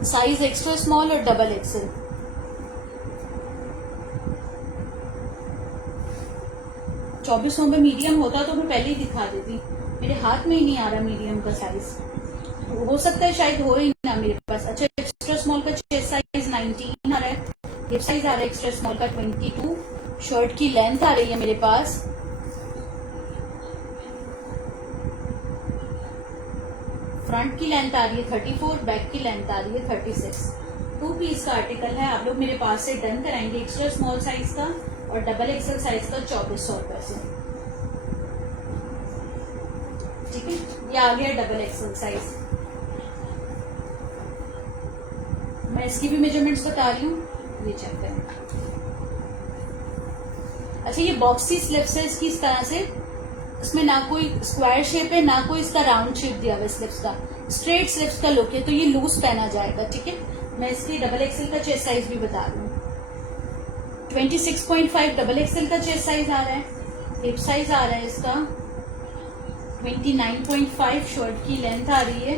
साइज एक्स्ट्रा स्मॉल और डबल एक्सेल। चौबीस में मीडियम होता तो मैं पहले ही दिखा देती। मेरे हाथ में ही नहीं आ रहा मीडियम का साइज। हो सकता है शायद हो ही ना मेरे पास। अच्छा, एक्स्ट्रा स्मॉल का चेस्ट साइज 19 आ रहा है। हिप साइज आ रहा है एक्स्ट्रा स्मॉल का 22। शर्ट की लेंथ आ रही है मेरे पास फ्रंट की लेंथ आ रही है 34, बैक की लेंथ आ रही है 36। 2 पीस का आर्टिकल है। आप लोग मेरे पास से डन कराएंगे एक्स्ट्रा स्मॉल साइज का और डबल एक्सेल साइज का 2400 रुपए से। ठीक है, ये आ गया डबल एक्सेल साइज। मैं इसकी भी मेजरमेंट्स बता रही हूँ, ये चेक करें। अच्छा, ये बॉक्सी स्लिप्स है इसकी इस तरह से। इसमें ना कोई स्क्वायर शेप है ना कोई इसका राउंड शेप दिया हुआ स्लिप्स का, स्ट्रेट स्लिप्स का लुक है, तो ये लूज पहना जाएगा। ठीक है, मैं इसकी डबल एक्सेल का चेस्ट साइज भी बता दूं। 26.5 डबल एक्सेल का चेस्ट साइज आ रहा है। हिप साइज आ रहा है इसका 29.5। शर्ट की लेंथ आ रही है।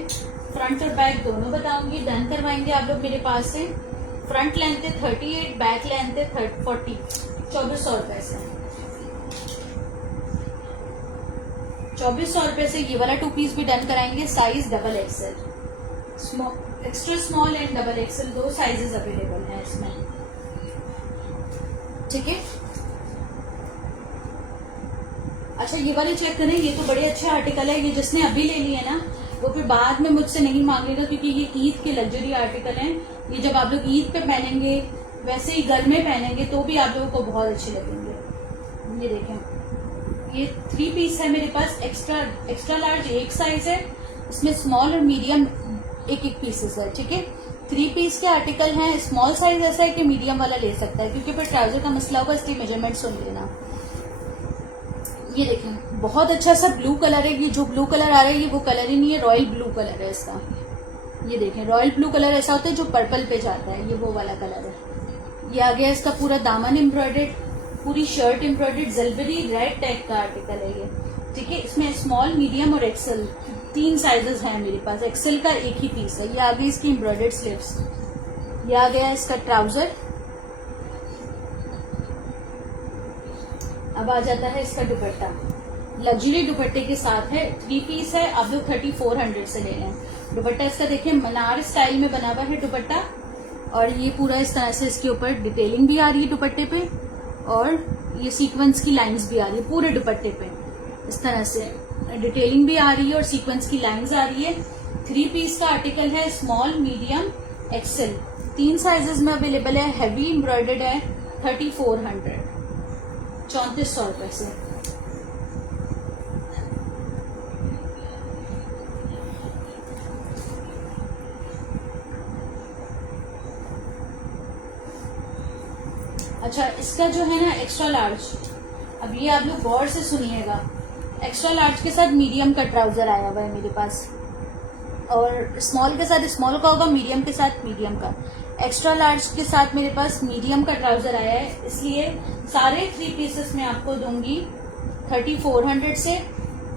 फ्रंट और बैक दोनों बताऊंगी। डन करवाएंगे आप लोग मेरे पास से। फ्रंट लेंथ है 38, बैक लेंथ है 40। 2400 रुपए से। 2400 रुपए से ये वाला 2 पीस भी डन कराएंगे। Size double XL, extra small and double Excel 2 sizes available हैं इसमें। ठीक है, अच्छा ये वाले चेक करें। ये तो बड़े अच्छे आर्टिकल है। ये जिसने अभी ले लिए ना वो फिर बाद में मुझसे नहीं मांगेगा क्योंकि ये ईद के लग्जरी आर्टिकल हैं। ये जब आप लोग ईद पे पहनेंगे, वैसे ही घर में पहनेंगे तो भी आप लोगों को बहुत अच्छे लगेंगे। ये देखें, ये 3 पीस है मेरे पास। एक्स्ट्रा लार्ज एक साइज है, इसमें स्मॉल और मीडियम एक पीसेस है। ठीक है, 3 पीस के आर्टिकल हैं। स्मॉल साइज ऐसा है कि मीडियम वाला ले सकता है क्योंकि फिर ट्राउजर का मसला होगा, इसलिए मेजरमेंट सुन लेना। ये देखें, बहुत अच्छा सा ब्लू कलर है। ये जो ब्लू कलर आ रहा है ये वो कलर ही नहीं है, रॉयल ब्लू कलर है इसका। ये देखें, रॉयल ब्लू कलर ऐसा होता है जो पर्पल पे जाता है, ये वो वाला कलर है। ये आ गया इसका पूरा दामन एम्ब्रॉयडेड, पूरी शर्ट एम्ब्रॉयडेड जलबरी रेड टैग का आर्टिकल है ये। ठीक है, इसमें स्मॉल, मीडियम और एक्सेल 3 साइजेस हैं मेरे पास। एक्सेल का एक ही पीस है। ये आ गई इसकी एम्ब्रॉयडेड स्लीव्स। ये आ गया इसका ट्राउजर। अब आ जाता है इसका दुपट्टा। लग्जरी दुपट्टे के साथ है। 3 पीस है। आप लोग 3400 से ले लें। दुपट्टा इसका देखिए मनार स्टाइल में बना हुआ है दुपट्टा, और ये पूरा इस तरह से इसके ऊपर डिटेलिंग भी आ रही है दुपट्टे पे, और ये सीक्वेंस की लाइंस भी आ रही है पूरे दुपट्टे पे। इस तरह से डिटेलिंग भी आ रही है और सीक्वेंस की लाइंस आ रही है। 3 पीस का आर्टिकल है। स्मॉल, मीडियम, एक्सेल 3 साइजेस में अवेलेबल है। हैवी एम्ब्रॉयडर्ड है। 3400, 3400 रुपए से। अच्छा, इसका जो है ना एक्स्ट्रा लार्ज अब ये आप लोग गौर से सुनिएगा, एक्स्ट्रा लार्ज के साथ मीडियम का ट्राउजर आया हुआ है मेरे पास, और स्मॉल के साथ स्मॉल का होगा, मीडियम के साथ मीडियम का। एक्स्ट्रा लार्ज के साथ मेरे पास मीडियम का ट्राउजर आया है, इसलिए सारे 3 पीसेस में आपको दूंगी 3400 से।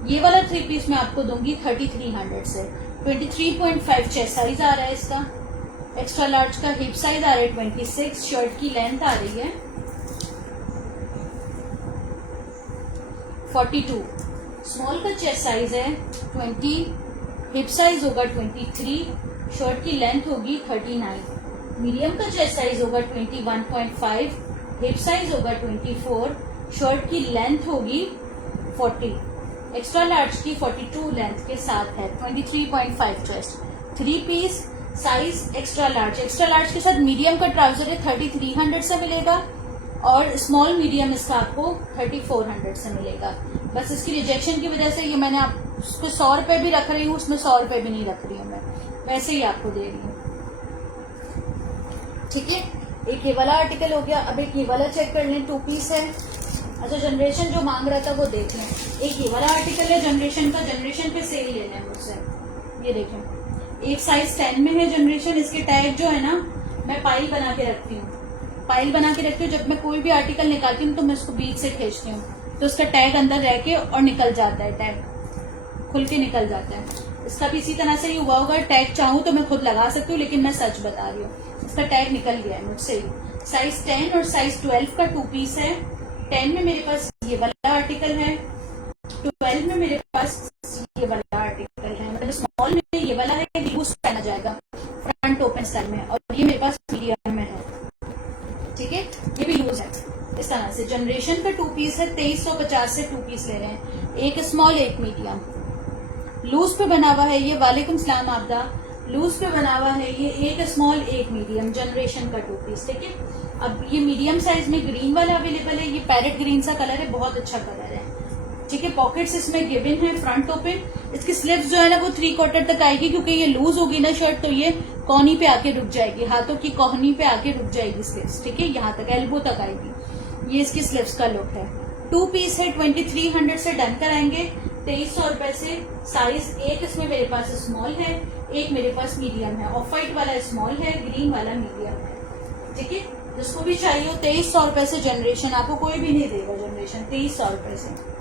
ये वाला 3 पीस में आपको दूंगी 3300 से। 23.5 चेस्ट साइज आ रहा है इसका। एक्स्ट्रा लार्ज का हिप साइज आ रहा है 26। शर्ट की लेंथ आ रही है 42। स्मॉल का चेस्ट साइज है 20, हिप साइज होगा 23, शर्ट की लेंथ होगी 39। मीडियम का चेस्ट साइज होगा 21.5, हिप साइज होगा 24, शर्ट की लेंथ होगी 40। एक्स्ट्रा लार्ज की 42 लेंथ के साथ है 23.5 chest. 3 piece size extra large. Extra large के साथ मीडियम का ट्राउजर है 3300 से मिलेगा, और स्मॉल मीडियम इसका आपको 3400 से मिलेगा। बस इसकी रिजेक्शन की वजह से ये मैंने आप उसको 100 रुपए भी रख रही हूँ, उसमें 100 रुपए भी नहीं रख रही हूँ मैं, वैसे ही आपको दे रही हूँ। ठीक है, एक ये वाला आर्टिकल हो गया। अब एक ये वाला चेक कर लें, 2 पीस है। अच्छा, जनरेशन जो मांग रहा था वो देख लें। एक ये वाला आर्टिकल है जनरेशन का, जनरेशन पे सेल लेना है मुझसे। ये देखें, एक साइज 10 में है जनरेशन। इसके टैग जो है ना, मैं पाइल बना के रखती हूँ, पाइल बना के रखती हूँ। जब मैं कोई भी आर्टिकल निकालती हूँ तो मैं उसको बीच से खींचती हूँ, तो उसका टैग अंदर रह के और निकल जाता है, टैग खुल के निकल जाता है। इसका भी इसी तरह से ही हुआ होगा। टैग चाहूँ तो मैं खुद लगा सकती हूँ, लेकिन मैं सच बता रही हूँ, इसका टैग निकल गया है मुझसे ही। साइज 10 और साइज 12 का 2 पीस है। 10 में मेरे पास ये वाला आर्टिकल है, 12 में मेरे पास ये वाला आर्टिकल है। मतलब स्मॉल में ये वाला है, लूज पहना जाएगा फ्रंट ओपन स्टाइल में, और ये मेरे पास मीडियम में है। ठीक है, ये भी लूज है। इस तरह से जनरेशन का 2 पीस है। 2350 से 2 पीस ले रहे हैं, एक स्मॉल एक मीडियम। लूज पे बना हुआ है ये। वालेकुम सलाम आपदा। लूज पे बना हुआ है ये, एक स्मॉल एक मीडियम, जनरेशन का 2 पीस। ठीक है, अब ये मीडियम साइज में ग्रीन वाला अवेलेबल है। ये पैरेट ग्रीन सा कलर है, बहुत अच्छा कलर है। ठीक है, पॉकेट्स इसमें गिवन है, फ्रंट ओपन। इसकी स्लीव्स जो है ना वो 3/4 तक आएगी, क्योंकि ये लूज होगी ना शर्ट तो ये कोहनी पे आके रुक जाएगी, हाथों की कोहनी पे आके रुक जाएगी स्लीव्स। ठीक है, यहाँ तक एल्बो तक आएगी। ये इसकी स्लीव्स का लुक है। 2 पीस है, 2300 से डन कराएंगे 2300 रुपए से। साइज एक इसमें मेरे पास स्मॉल है, एक मेरे पास मीडियम है। ऑफ व्हाइट वाला स्मॉल है, ग्रीन वाला मीडियम है। ठीक है, जिसको भी चाहिए 2300 रुपए से जनरेशन, आपको कोई भी नहीं देगा जनरेशन 2300 रुपए से।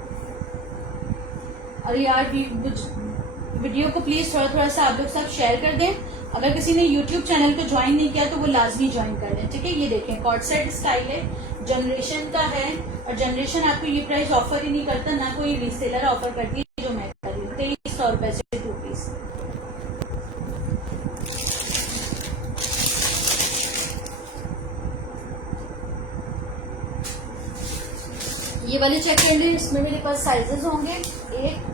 और यार वीडियो को प्लीज थोड़ा थोड़ा सा आप लोग सब शेयर कर दें। अगर किसी ने यूट्यूब चैनल को ज्वाइन नहीं किया तो वो लाजमी ज्वाइन कर दें। ठीक है, ये देखें कॉर्ड सेट स्टाइल है, जनरेशन का है, और जनरेशन आपको ये प्राइस ऑफर ही नहीं करता, ना कोई रीसेलर ऑफर करती है जो मैं कर रही हूँ। 2300 रुपए से 2 पीस। ये वाले चेक कर लें, इसमें मेरे पास साइजेस होंगे 1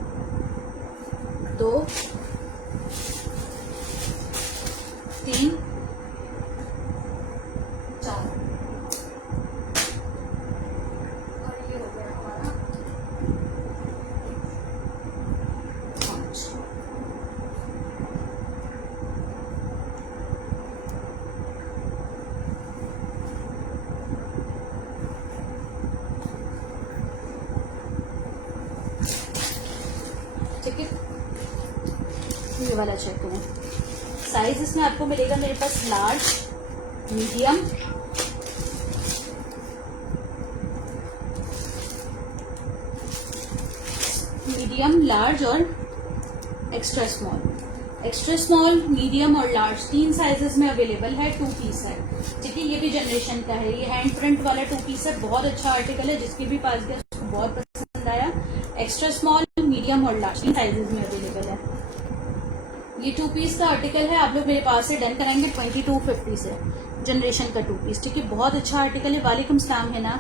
2 3 4, और ये हो गया हमारा 5। ठीक है, ये वाला चेक करें। साइज इसमें आपको मिलेगा मेरे पास लार्ज, मीडियम, लार्ज और extra small. Extra small, medium और लार्ज 3 साइजेस में अवेलेबल है। 2 पीस है। ठीक है, ये भी जनरेशन का है। ये हैंड प्रिंट वाला 2 पीस है, बहुत अच्छा आर्टिकल है। जिसके भी पास गया उसको बहुत पसंद आया। एक्स्ट्रा स्मॉल, मीडियम और लार्ज 3 साइजेस में अवेलेबल है। ये 2 पीस का आर्टिकल है, आप लोग मेरे पास से डन कराएंगे 2250 से। जनरेशन का 2 पीस। ठीक है, बहुत अच्छा आर्टिकल है। वालेकुम सलाम है ना,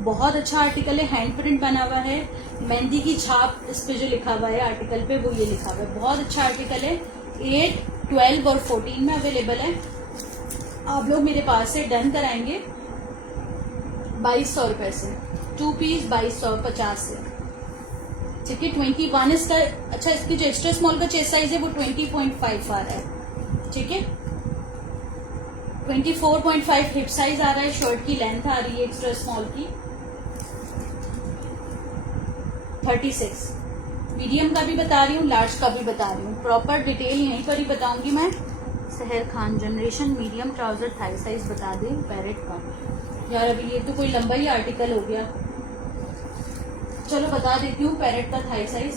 बहुत अच्छा आर्टिकल है। हैंड प्रिंट बना हुआ है, मेहंदी की छाप इस पे जो लिखा हुआ है आर्टिकल पे वो ये लिखा हुआ है। बहुत अच्छा आर्टिकल है। 8, 12 और 14 में अवेलेबल है। आप लोग मेरे पास से डन कराएंगे 2200 रुपए से। 2 पीस 2250 से। ठीक है, 21 इसका। अच्छा, इसकी जो एक्स्ट्रा स्मॉल का चेस्ट साइज है वो 20.5 आ रहा है। ठीक है, 24.5 हिप साइज आ रहा है। शर्ट की लेंथ आ रही है एक्स्ट्रा स्मॉल की। 36। मीडियम का भी बता रही हूँ, लार्ज का भी बता रही हूँ, प्रॉपर डिटेल यहीं पर ही बताऊंगी मैं। Sahar Khan generation medium trouser thigh size बता दे पैरेट का। यार अभी ये तो कोई लंबा ही आर्टिकल हो गया, चलो बता देती हूँ पैरेट का थाई साइज।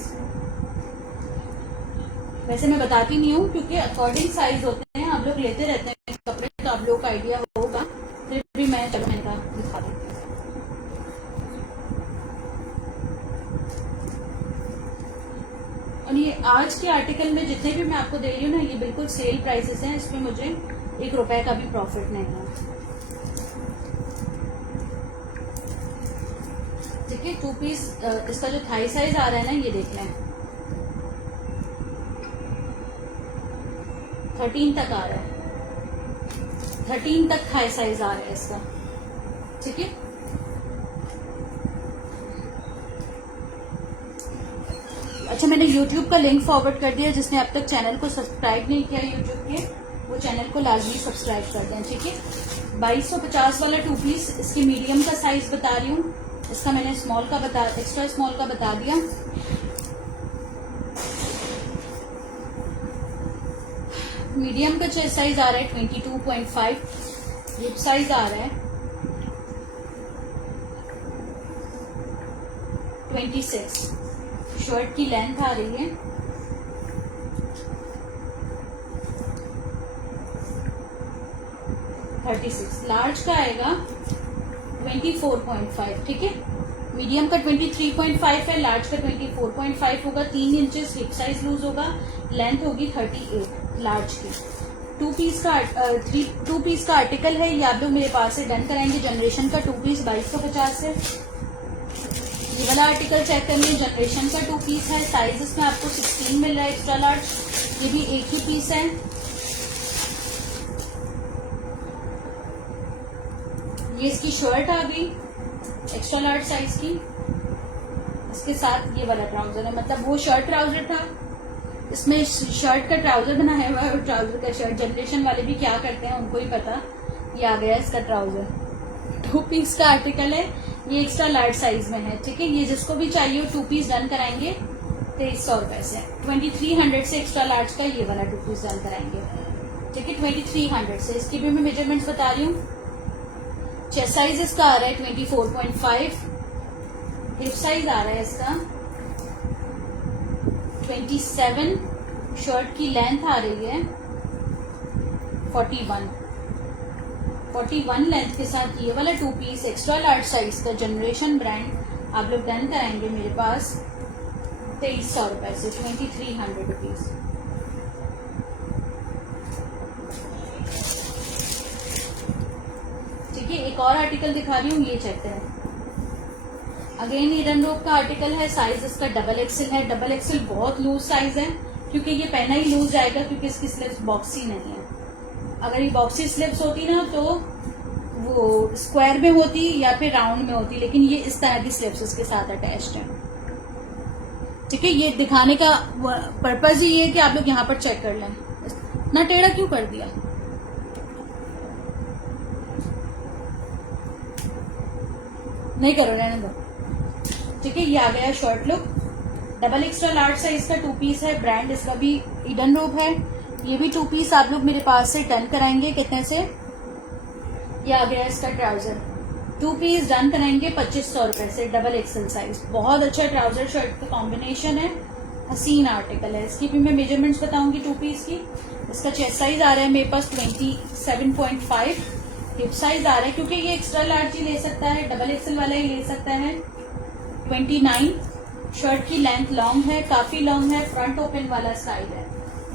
वैसे मैं बताती नहीं हूँ क्योंकि अकॉर्डिंग साइज होते हैं, आप लोग लेते रहते हैं कपड़े तो आप लोग का आइडिया होगा, फिर भी मैं चलो मैंने कहा दिखा देती हूँ। और ये आज के आर्टिकल में जितने भी मैं आपको दे रही हूँ ना, ये बिल्कुल सेल प्राइसेस हैं, इसमें मुझे 1 रुपए का भी प्रॉफिट नहीं है। ठीक है, 2 पीस इसका जो थाई साइज आ रहा है ना, ये देख लें 13 तक आ रहा है, 13 तक थाई साइज आ रहा है इसका। ठीक है, अच्छा मैंने YouTube का लिंक फॉरवर्ड कर दिया, जिसने अब तक चैनल को सब्सक्राइब नहीं किया YouTube के, वो चैनल को लाजमी सब्सक्राइब कर दें। ठीक है, 2250 वाला 2 पीस, इसकी मीडियम का साइज बता रही हूँ, इसका मैंने स्मॉल का एक्स्ट्रा स्मॉल का बता दिया। मीडियम का साइज आ रहा है 22.5, हिप साइज आ रहा है 26, शर्ट की लेंथ आ रही है 36, लार्ज का आएगा 24.5। ठीक है, मीडियम का 23.5 है, लार्ज का 24.5 होगा, 3 इंचेस हिप साइज लूज होगा, लेंथ होगी 38 लार्ज की। 2 पीस का आर्टिकल है, ये आप लोग मेरे पास से डन कराएंगे। जनरेशन का 2 पीस 2250 है। ये वाला आर्टिकल चेक कर लीजिए, जनरेशन का 2 पीस है, साइज इसमें आपको 16 मिल रहा है एक्स्ट्रा लार्ज, ये भी एक ही पीस है। ये इसकी शर्ट आ गई एक्स्ट्रा लार्ज साइज की, इसके साथ ये वाला ट्राउजर है, मतलब वो शर्ट ट्राउजर था, इसमें शर्ट का ट्राउजर बनाया हुआ है और ट्राउजर का शर्ट। जनरेशन वाले भी क्या करते हैं उनको ही पता, ये आ गया इसका ट्राउजर। 2 पीस का आर्टिकल है, ये एक्स्ट्रा लार्ज साइज में है। ठीक है, ये जिसको भी चाहिए 2 पीस डन कराएंगे 2300 रुपए से। 2300 से एक्स्ट्रा लार्ज का ये वाला 2 पीस डन कराएंगे। ठीक है, 2300 से। इसकी भी मैं मेजरमेंट्स बता रही हूँ। चेस्ट साइज इसका आ रहा है 24.5, हिप साइज आ रहा है इसका 27, शर्ट की लेंथ आ रही है 41 लेंथ के साथ ये वाला 2 पीस एक्स्ट्रा लार्ज साइज का जनरेशन ब्रांड आप लोग डन कराएंगे मेरे पास 2300 रुपए से, 2300 रुपीज। ठीक है, एक और आर्टिकल दिखा रही हूँ, ये चेक करें। अगेन ईडन रोप का आर्टिकल है, साइज इसका डबल एक्सल है। डबल एक्सल बहुत लूज साइज है, क्योंकि ये पहना ही लूज जाएगा, क्योंकि इसकी स्लिप्स बॉक्सी नहीं है। अगर ये बॉक्सी स्लिप्स होती ना तो वो स्क्वायर में होती या फिर राउंड में होती, लेकिन ये इस तरह की स्लिप्स इसके साथ अटैच्ड है। ठीक है, ये दिखाने का पर्पज ही ये है कि आप लोग यहाँ पर चेक कर लें। ना टेढ़ा क्यों कर दिया? नहीं करो, रहने दो। ठीक है, ये आ गया shirt look, double extra large size का 2 पीस है, ब्रांड इसका भी ईडन रोप है। ये भी 2 पीस आप लोग मेरे पास से डन कराएंगे कितने से? ये आ गया इसका ट्राउजर, 2 पीस डन कराएंगे 2500 रुपए से, डबल एक्सल साइज। बहुत अच्छा ट्राउजर शर्ट का कॉम्बिनेशन है, हसीन आर्टिकल है। इसकी भी मैं मेजरमेंट्स बताऊंगी 2 पीस की। इसका चेस्ट साइज आ रहा है मेरे पास 27.5, हिप साइज आ रहा है, क्योंकि ये एक्स्ट्रा लार्ज ही ले सकता है, डबल एक्सल वाला ही ले सकता है, 29। शर्ट की लेंथ लॉन्ग है, काफी लॉन्ग है, फ्रंट ओपन वाला स्टाइल है,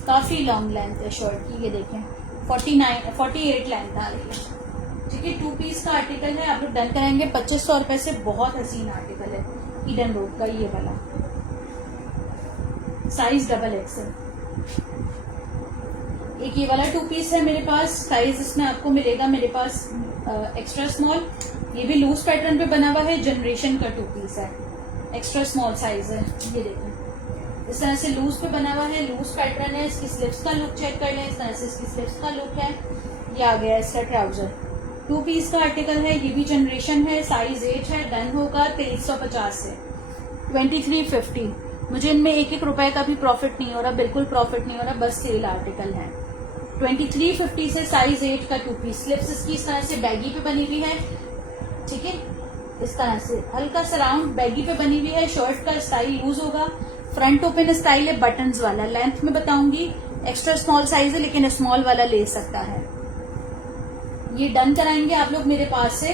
काफी लॉन्ग लेंथ है शर्ट की। ये देखें 48 लेंथ आ रही है। ठीक है, 2 पीस का आर्टिकल है, आप लोग डन कराएंगे 2500 रुपए से। बहुत हसीन आर्टिकल है ईडन रोप का, ये वाला साइज डबल एक्सल। एक ये वाला 2 पीस है मेरे पास, साइज इसमें आपको मिलेगा मेरे पास एक्स्ट्रा स्मॉल। ये भी लूज पैटर्न पे बना हुआ है, जनरेशन का 2 पीस है, एक्स्ट्रा स्मॉल साइज है। ये देखें इस तरह से लूज पे बना हुआ है, लूज पैटर्न है। इसकी स्लिप्स का लुक चेक कर लें, इस तरह से इसकी स्लिप्स का लुक है। ये आ गया इसका ट्राउजर, 2 पीस का आर्टिकल है, ये भी जनरेशन है, साइज 8 है, डन होगा 2350 से। 2350। मुझे इनमें एक एक रुपए का भी प्रॉफिट नहीं हो रहा, बिल्कुल प्रॉफिट नहीं हो रहा, बस सेल आर्टिकल है। 2350 से साइज 8 का 2 पीस। स्लिप्स इसकी इस तरह से बैगी पे बनी हुई है, ठीक है, इस तरह से हल्का सा राउंड बैगी पे बनी हुई है। शर्ट का स्टाइल लूज होगा, फ्रंट ओपन स्टाइल है, बटन्स वाला। लेंथ में बताऊंगी, एक्स्ट्रा स्मॉल साइज है लेकिन स्मॉल वाला ले सकता है। ये डन कराएंगे आप लोग मेरे पास से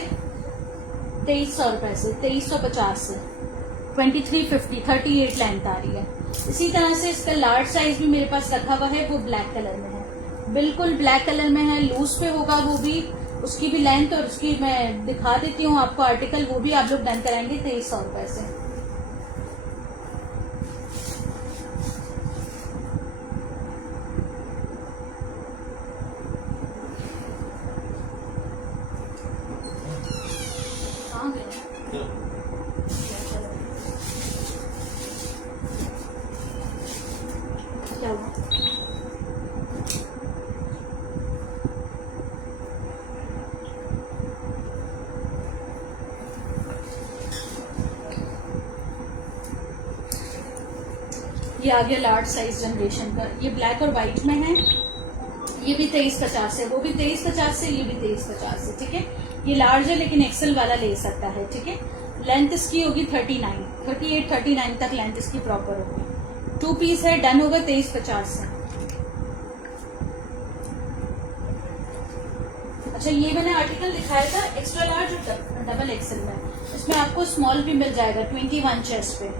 2300 रुपए से, 2350 से। 2350, 38 लेंथ आ रही है। इसी तरह से इसका लार्ज साइज भी मेरे पास रखा हुआ है, वो ब्लैक कलर में है, बिल्कुल ब्लैक कलर में है, लूज पे होगा वो भी। उसकी भी लेंथ और उसकी मैं दिखा देती हूँ आपको आर्टिकल, वो भी आप लोग डन कराएंगे 2300 रुपए से। क्या हुआ? ये आ गया लार्ज साइज जनरेशन का। ये ब्लैक और व्हाइट में है, ये भी 2350 है, वो भी 2350 से, ये भी 2350 से, ठीक है। ये लार्ज है लेकिन एक्सेल वाला ले सकता है, ठीक है। लेंथ इसकी होगी 38 तक लेंथ इसकी प्रॉपर होगी। 2 पीस है, डन होगा 2350 से। अच्छा, ये मैंने आर्टिकल दिखाया था एक्स्ट्रा लार्ज और डबल एक्सेल में, इसमें आपको स्मॉल भी मिल जाएगा 21 चेस्ट पे।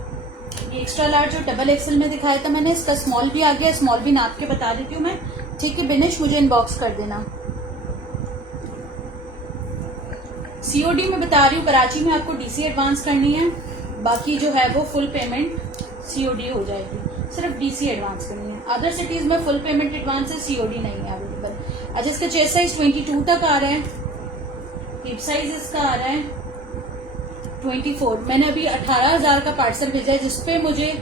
ये एक्स्ट्रा लार्ज और डबल एक्सेल में दिखाया था मैंने, इसका स्मॉल भी आ गया। स्मॉल भी नाप के बता देती हूँ मैं, ठीक है। बिनिश मुझे इनबॉक्स कर देना। सीओडी में बता रही हूँ, कराची में आपको डीसी एडवांस करनी है, बाकी जो है वो फुल पेमेंट सीओडी हो जाएगी, सिर्फ डीसी एडवांस करनी है। अदर सिटीज में फुल पेमेंट एडवांस है, सीओडी नहीं है अवेलेबल। अच्छा, इसका चेस्ट साइज 22 तक आ रहा है, हिप साइज इसका आ रहा है 24। मैंने अभी 18,000 का पार्सल भेजा है, जिसपे मुझे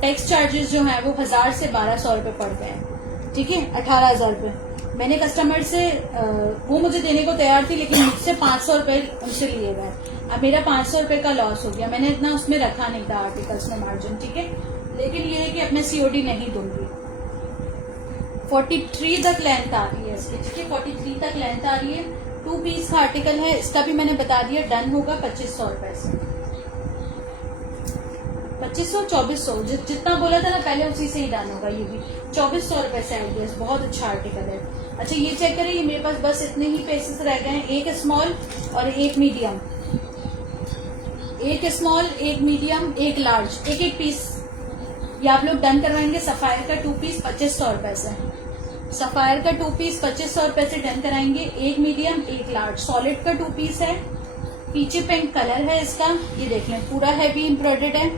टैक्स चार्जेस जो है वो 1000 से 1200 रुपए पड़ गए हैं, ठीक है। 18,000 रुपए मैंने कस्टमर से वो मुझे देने को तैयार थी, लेकिन मुझसे 500 रुपए उनसे लिए गए। अब मेरा 500 रुपए का लॉस हो गया, मैंने इतना उसमें रखा नहीं था आर्टिकल्स में मार्जिन, ठीक है। लेकिन ये है कि अब मैं सीओडी नहीं दूंगी। 43 तक लेंथ आ रही है इसकी, ठीक है, 43 तक लेंथ आ रही है। 2 पीस का आर्टिकल है, इसका भी मैंने बता दिया, डन होगा 2500 रुपए से। 2500 2400 जितना बोला था ना पहले, उसी से ही डन होगा। ये भी 2400 रुपए से आई है, बहुत अच्छा आर्टिकल है। अच्छा, ये चेक करें, ये मेरे पास बस इतने ही पीसेस रह गए हैं, एक स्मॉल और एक मीडियम, एक स्मॉल, एक मीडियम, एक लार्ज, एक एक पीस ये आप लोग डन करवाएंगे। सफायर का 2 पीस 2500 रुपए से, सफायर का 2 पीस 2500 रुपए से डन कराएंगे। एक मीडियम, एक लार्ज, सॉलिड का 2 पीस है, पीछे पिंक कलर है इसका, ये देख लें, पूरा हैवी एम्ब्रॉयडेड है,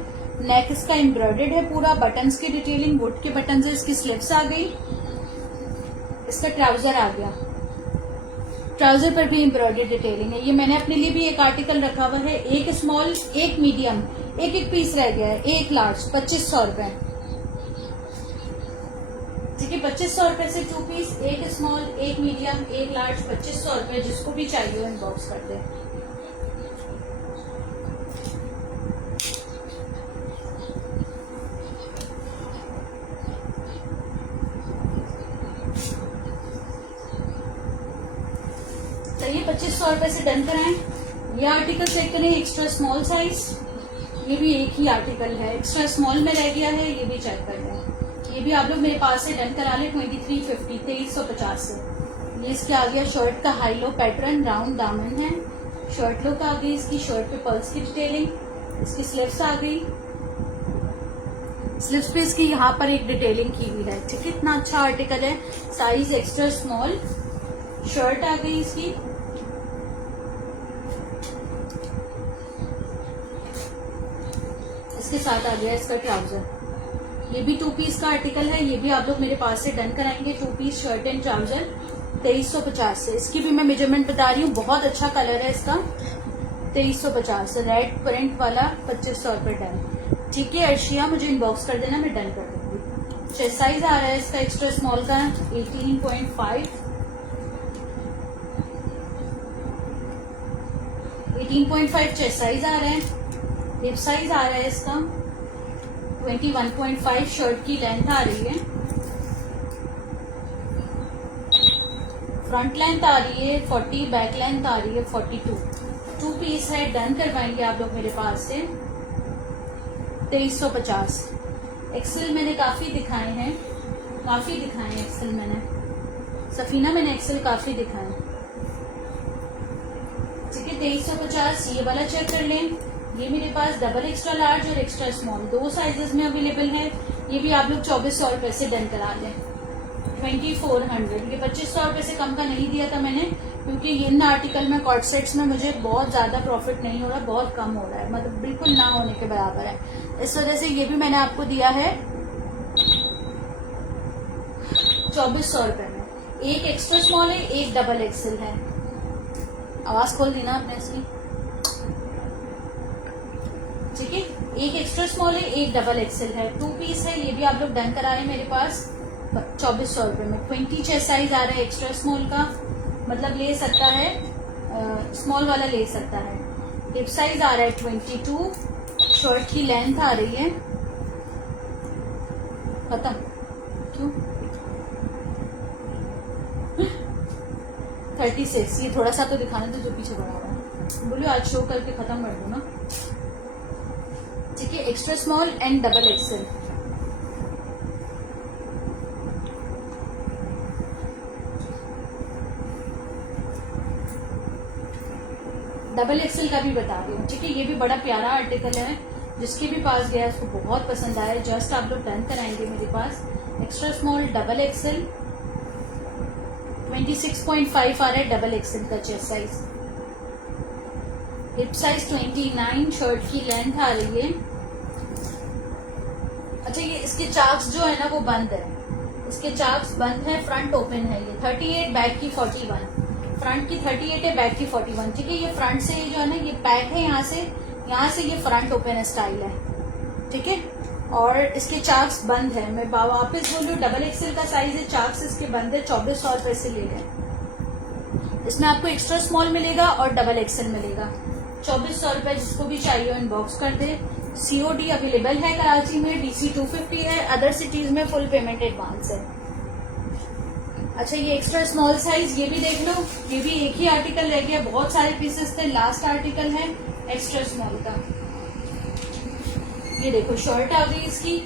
नेक इसका एम्ब्रॉयडेड है पूरा, बटन्स की डिटेलिंग, वुड के बटन है, इसकी स्लिप्स आ गई, इसका ट्राउजर आ गया, ट्राउजर पर भी एम्ब्रॉयडेड डिटेलिंग है। ये मैंने अपने लिए भी एक आर्टिकल रखा हुआ है, एक स्मॉल, एक मीडियम, एक एक पीस रह गया है, एक लार्ज 2500 रुपए, ठीक है। 2500 रुपए से 2 पीस, एक स्मॉल, एक मीडियम, एक लार्ज, 2500 रुपए। जिसको भी चाहिए हो इनबॉक्स कर दे। चलिए 2500 रुपए से डन कराएं। ये आर्टिकल चेक करें, एक्स्ट्रा स्मॉल साइज, ये भी एक ही आर्टिकल है, एक्स्ट्रा स्मॉल में रह गया है, ये भी चेक कर लें। ये भी आप लोग मेरे पास से डन करा लें 2350, 2350 से। ये इसके आ गया शर्ट का हाई लो पैटर्न, राउंड दामन है, शर्ट लुक आ गई इसकी, शर्ट पे पर्ल्स की डिटेलिंग, इसकी स्लिप्स आ गई, स्लिप्स पे इसकी यहाँ पर एक डिटेलिंग की हुई है, ठीक है। इतना अच्छा आर्टिकल है, साइज एक्स्ट्रा स्मॉल, शर्ट आ गई इसकी, इसके साथ आ गया इसका ट्राउजर। ये भी 2 पीस का आर्टिकल है, ये भी आप लोग मेरे पास से डन कराएंगे। 2 पीस शर्ट एंड ट्राउजर 2350 से। इसकी भी मैं मेजरमेंट बता रही हूँ, बहुत अच्छा कलर है इसका, 2350 रेड प्रिंट वाला 2500 रुपए डन, ठीक है। अर्शिया मुझे इनबॉक्स कर देना, मैं डन कर दूंगी। चेस्ट साइज आ रहा है इसका एक्स्ट्रा स्मॉल का 18.5, 18.5 चेस्ट साइज आ रहा है। हिप साइज आ रहा है इसका 21.5, शर्ट की लेंथ आ रही है, फ्रंट लेंथ आ रही है 40, बैक लेंथ आ रही है 42। 2 पीस है, डन करवाएंगे आप लोग मेरे पास से 2350। एक्सेल मैंने काफी दिखाए हैं एक्सेल मैंने, सफीना मैंने एक्सेल काफी दिखाए, ठीक है। 2350 ये वाला चेक कर लें। ये मेरे पास डबल एक्स्ट्रा लार्ज और एक्स्ट्रा स्मॉल 2 साइजेस में अवेलेबल है। ये भी आप लोग 2400 रुपए से डन करा लें। 2400, ये 2500 रुपए से कम का नहीं दिया था मैंने, क्योंकि इन आर्टिकल में कॉर्ड सेट्स में मुझे बहुत ज्यादा प्रॉफिट नहीं हो रहा, बहुत कम हो रहा है, मतलब बिल्कुल ना होने के बराबर है। इस वजह से ये भी मैंने आपको दिया है 2400 रुपए में। एक एक्स्ट्रा स्मॉल है, एक डबल एक्सेल है। आवाज खोल दी ना आपने इसकी, ठीक है। एक एक्स्ट्रा स्मॉल है, एक डबल एक्सेल है, 2 पीस है। ये भी आप लोग डन करा रहे हैं मेरे पास 2400 रुपए में। 20 चेस्ट साइज आ रहा है एक्स्ट्रा स्मॉल का, मतलब ले सकता है, स्मॉल वाला ले सकता है। हिप साइज आ रहा है 22, शर्ट की लेंथ आ रही है, खत्म क्यों 36। ये थोड़ा सा तो दिखाने दो जो पीछे बना हुआ है, बोलिए आज शो करके खत्म कर दो ना, ठीक है। Extra small and double Excel. Double XL का भी बता रही हूँ, ठीक है। ये भी बड़ा प्यारा आर्टिकल है, जिसके भी पास गया उसको बहुत पसंद आया। जस्ट आप लोग डन कराएंगे मेरे पास। एक्स्ट्रा स्मॉल डबल एक्सेल 26.5 आ रहा है डबल एक्सेल का chest size. Hip size 29, shirt की लेंथ आ रही है। अच्छा, ये इसके चाक्स जो है ना वो बंद है, इसके चाक्स बंद है, फ्रंट ओपन है। ये 38, बैक की 41, फ्रंट की 38 है, बैक की 41, ठीक है। ये फ्रंट से जो है ना ये पैक है, यहाँ से ये फ्रंट ओपन स्टाइल है, ठीक है। और इसके चाक्स बंद है। मैं वापस बोलूँ, डबल एक्सेल का साइज है, चाक्स इसके बंद है। 2400 रुपए से ले लें। इसमें आपको एक्स्ट्रा स्मॉल मिलेगा और डबल एक्सेल मिलेगा। 2400 रुपए, जिसको भी चाहिए इनबॉक्स कर दे। COD अवेलेबल है कराची में, DC 250 है, अदर सिटीज में फुल पेमेंट एडवांस है। अच्छा, ये एक्स्ट्रा स्मॉल साइज ये भी देख लो, ये भी एक ही आर्टिकल रह गया, बहुत सारे पीसेस थे, लास्ट आर्टिकल है एक्स्ट्रा स्मॉल का। ये देखो शर्ट आ गई इसकी,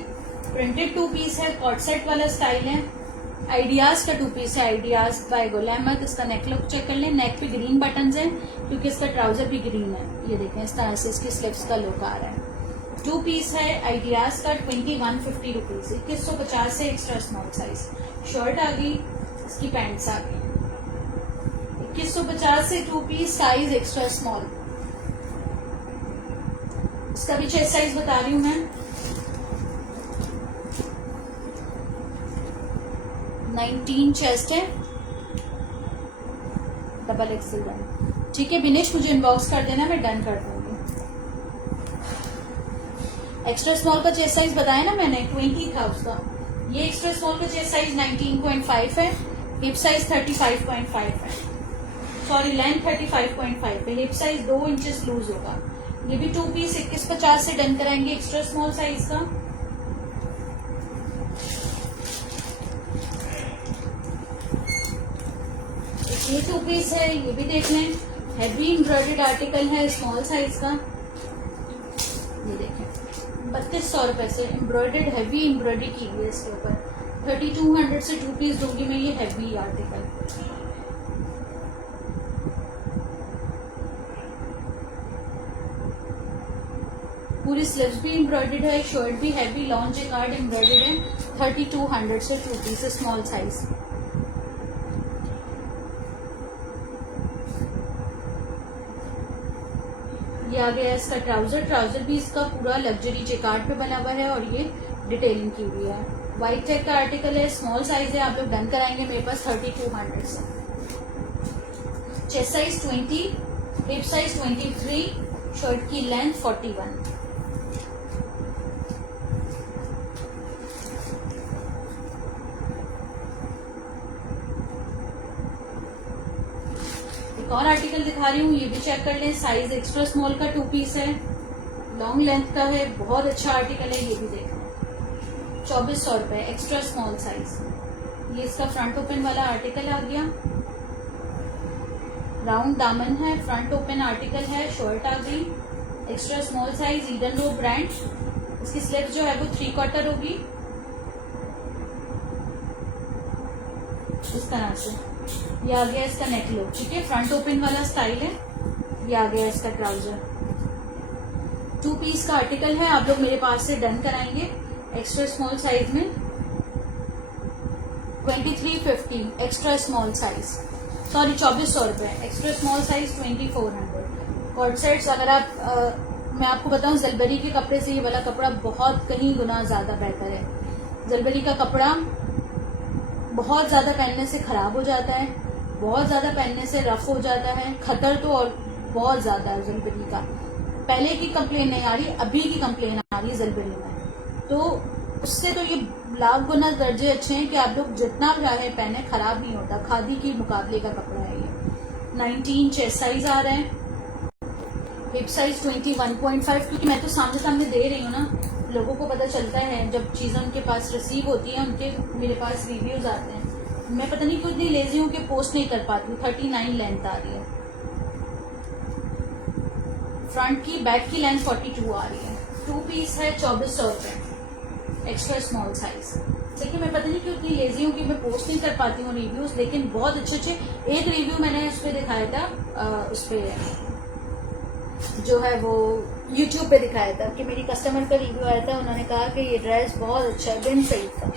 प्रिंटेड 2 पीस है, कॉर्ड सेट वाला स्टाइल है। आइडियाज का 2 पीस है, आइडियाज बाय गुल अहमद। इसका नेक लुक चेक कर लें, नेक पे ग्रीन बटन्स हैं क्योंकि इसका ट्राउजर भी ग्रीन है। ये देखें इस तरह से इसकी स्लिप्स का लुक आ रहा है। 2 पीस है, आइडियाज का 2150 रुपीज, 2150 से एक्स्ट्रा स्मॉल साइज। शर्ट आ गई, इसकी पैंट्स आ गई 2150 से 2 पीस साइज एक्स्ट्रा स्मॉल। इसका भी चेस्ट साइज बता रही हूँ मैं, 19 चेस्ट है, डबल एक्सेल डन, ठीक है। विनेश मुझे इनबॉक्स कर देना, मैं डन कर दूंगी। एक्स्ट्रा स्मॉल का चेस्ट साइज बताया ना मैंने, 20 था उसका। ये एक्स्ट्रा स्मॉल का चेस्ट साइज 19.5 है, हिप साइज 35.5 है, सॉरी लेंथ 35.5 है, हिप साइज 2 इंचेस लूज होगा। ये भी 2 पीस 2150 से डन कराएंगे एक्स्ट्रा स्मॉल साइज का। ये 2 पीस है, ये भी देख लें, हैवी एम्ब्रॉयडर्ड आर्टिकल है, स्मॉल साइज का। ये देखें 3200 रुपए से एम्ब्रॉयडर्ड, हैवी एम्ब्रॉयडरी की हुई है इसके ऊपर। 3200 से 2 पीस दूंगी मैं ये हैवी आर्टिकल। पूरी स्लीव्स भी एम्ब्रॉयडर्ड है, शर्ट भी हैवी लॉन्ग जैकार्ड एम्ब्रॉयडर्ड है। 3200 से 2 पीस स्मॉल साइज। ये आ गया इसका ट्राउजर, ट्राउजर भी इसका पूरा लग्जरी जैकार्ड पे बना हुआ है और ये डिटेलिंग की हुई है। व्हाइट चेक का आर्टिकल है, स्मॉल साइज है, आप लोग डन कराएंगे मेरे पास 3200 से। Chest size 20, hip size 23, shirt की लेंथ 41। एक और आर्टिकल दिखा रही हूँ, ये भी चेक कर लें। साइज एक्स्ट्रा स्मॉल का 2 पीस है, लॉन्ग लेंथ का है, बहुत अच्छा आर्टिकल है, ये भी देखना। 2400 रुपए, एक्स्ट्रा स्मॉल साइज। ये इसका फ्रंट ओपन वाला आर्टिकल आ गया, राउंड दामन है, फ्रंट ओपन आर्टिकल है, शर्ट आ गई, एक्स्ट्रा स्मॉल साइज, ईडन रो ब्रांड। इसकी स्लीव जो है वो 3/4 होगी, इस तरह से। ये आ गया इसका नेक लुक, ठीक है, फ्रंट ओपन वाला स्टाइल है। ये आ गया इसका ट्राउजर। 2 पीस का आर्टिकल है, आप लोग मेरे पास से डन कराएंगे एक्स्ट्रा स्मॉल साइज में। 2350 एक्स्ट्रा स्मॉल साइज, सॉरी 2400 रुपए, extra small size 2400। Cord sets अगर आप मैं आपको बताऊं, जलबरी के कपड़े से ये वाला कपड़ा बहुत कहीं गुना ज्यादा बेहतर है। जलबरी का कपड़ा बहुत ज्यादा पहनने से खराब हो जाता है, बहुत ज्यादा पहनने से रफ हो जाता है, खतर तो और बहुत ज्यादा है जलबरी का। पहले की कंप्लेन नहीं आ रही, अभी की कंप्लेन आ रही है जलबरी में, तो उससे तो ये लाख गुना दर्जे अच्छे हैं कि आप लोग जितना चाहे पहने, खराब नहीं होता। खादी की मुकाबले का कपड़ा है ये। 19 चेस्ट साइज आ रहा है, हिप साइज 21.5, क्योंकि मैं तो सामने सामने दे रही हूँ ना, लोगों को पता चलता है जब चीजें उनके पास रिसीव होती है, उनके मेरे पास रिव्यूज आते हैं। मैं पता नहीं क्यों इतनी लेजी हूँ कि पोस्ट नहीं कर पाती हूँ। 39 लेंथ आ रही है, फ्रंट की, बैक की लेंथ 42 आ रही है। 2 पीस है, 2400 रुपए, एक्स्ट्रा स्मॉल साइज। देखिए मैं पता नहीं क्यों इतनी लेजी हूँ कि मैं पोस्ट नहीं कर पाती हूँ रिव्यूज, लेकिन बहुत अच्छे अच्छे। एक रिव्यू मैंने उस पर दिखाया था, उस पर जो है वो YouTube पे दिखाया था कि मेरी कस्टमर का रिव्यू आया था, उन्होंने कहा कि ये ड्रेस बहुत अच्छा है, बिन सही था।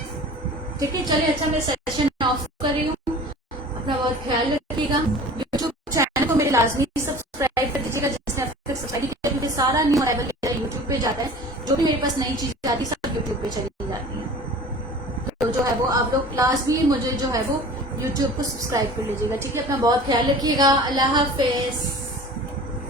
ठीक है, चलिए, अच्छा मैं सेशन ऑफ कर रही हूँ, अपना बहुत ख्याल रखिएगा। YouTube चैनल को मेरे लाजमी सब्सक्राइब कर दीजिएगा, जिसने अब तक सब्सक्राइब नहीं किया, क्योंकि सारा न्यू अराइवल YouTube पे जाता है। जो भी मेरे पास नई चीज आती है सब YouTube पे चली जाती है। तो जो है वो आप लोग लाजमी मुझे जो है वो YouTube को सब्सक्राइब कर लीजिएगा। ठीक है, अपना बहुत ख्याल रखिएगा। अल्लाह हाफिज।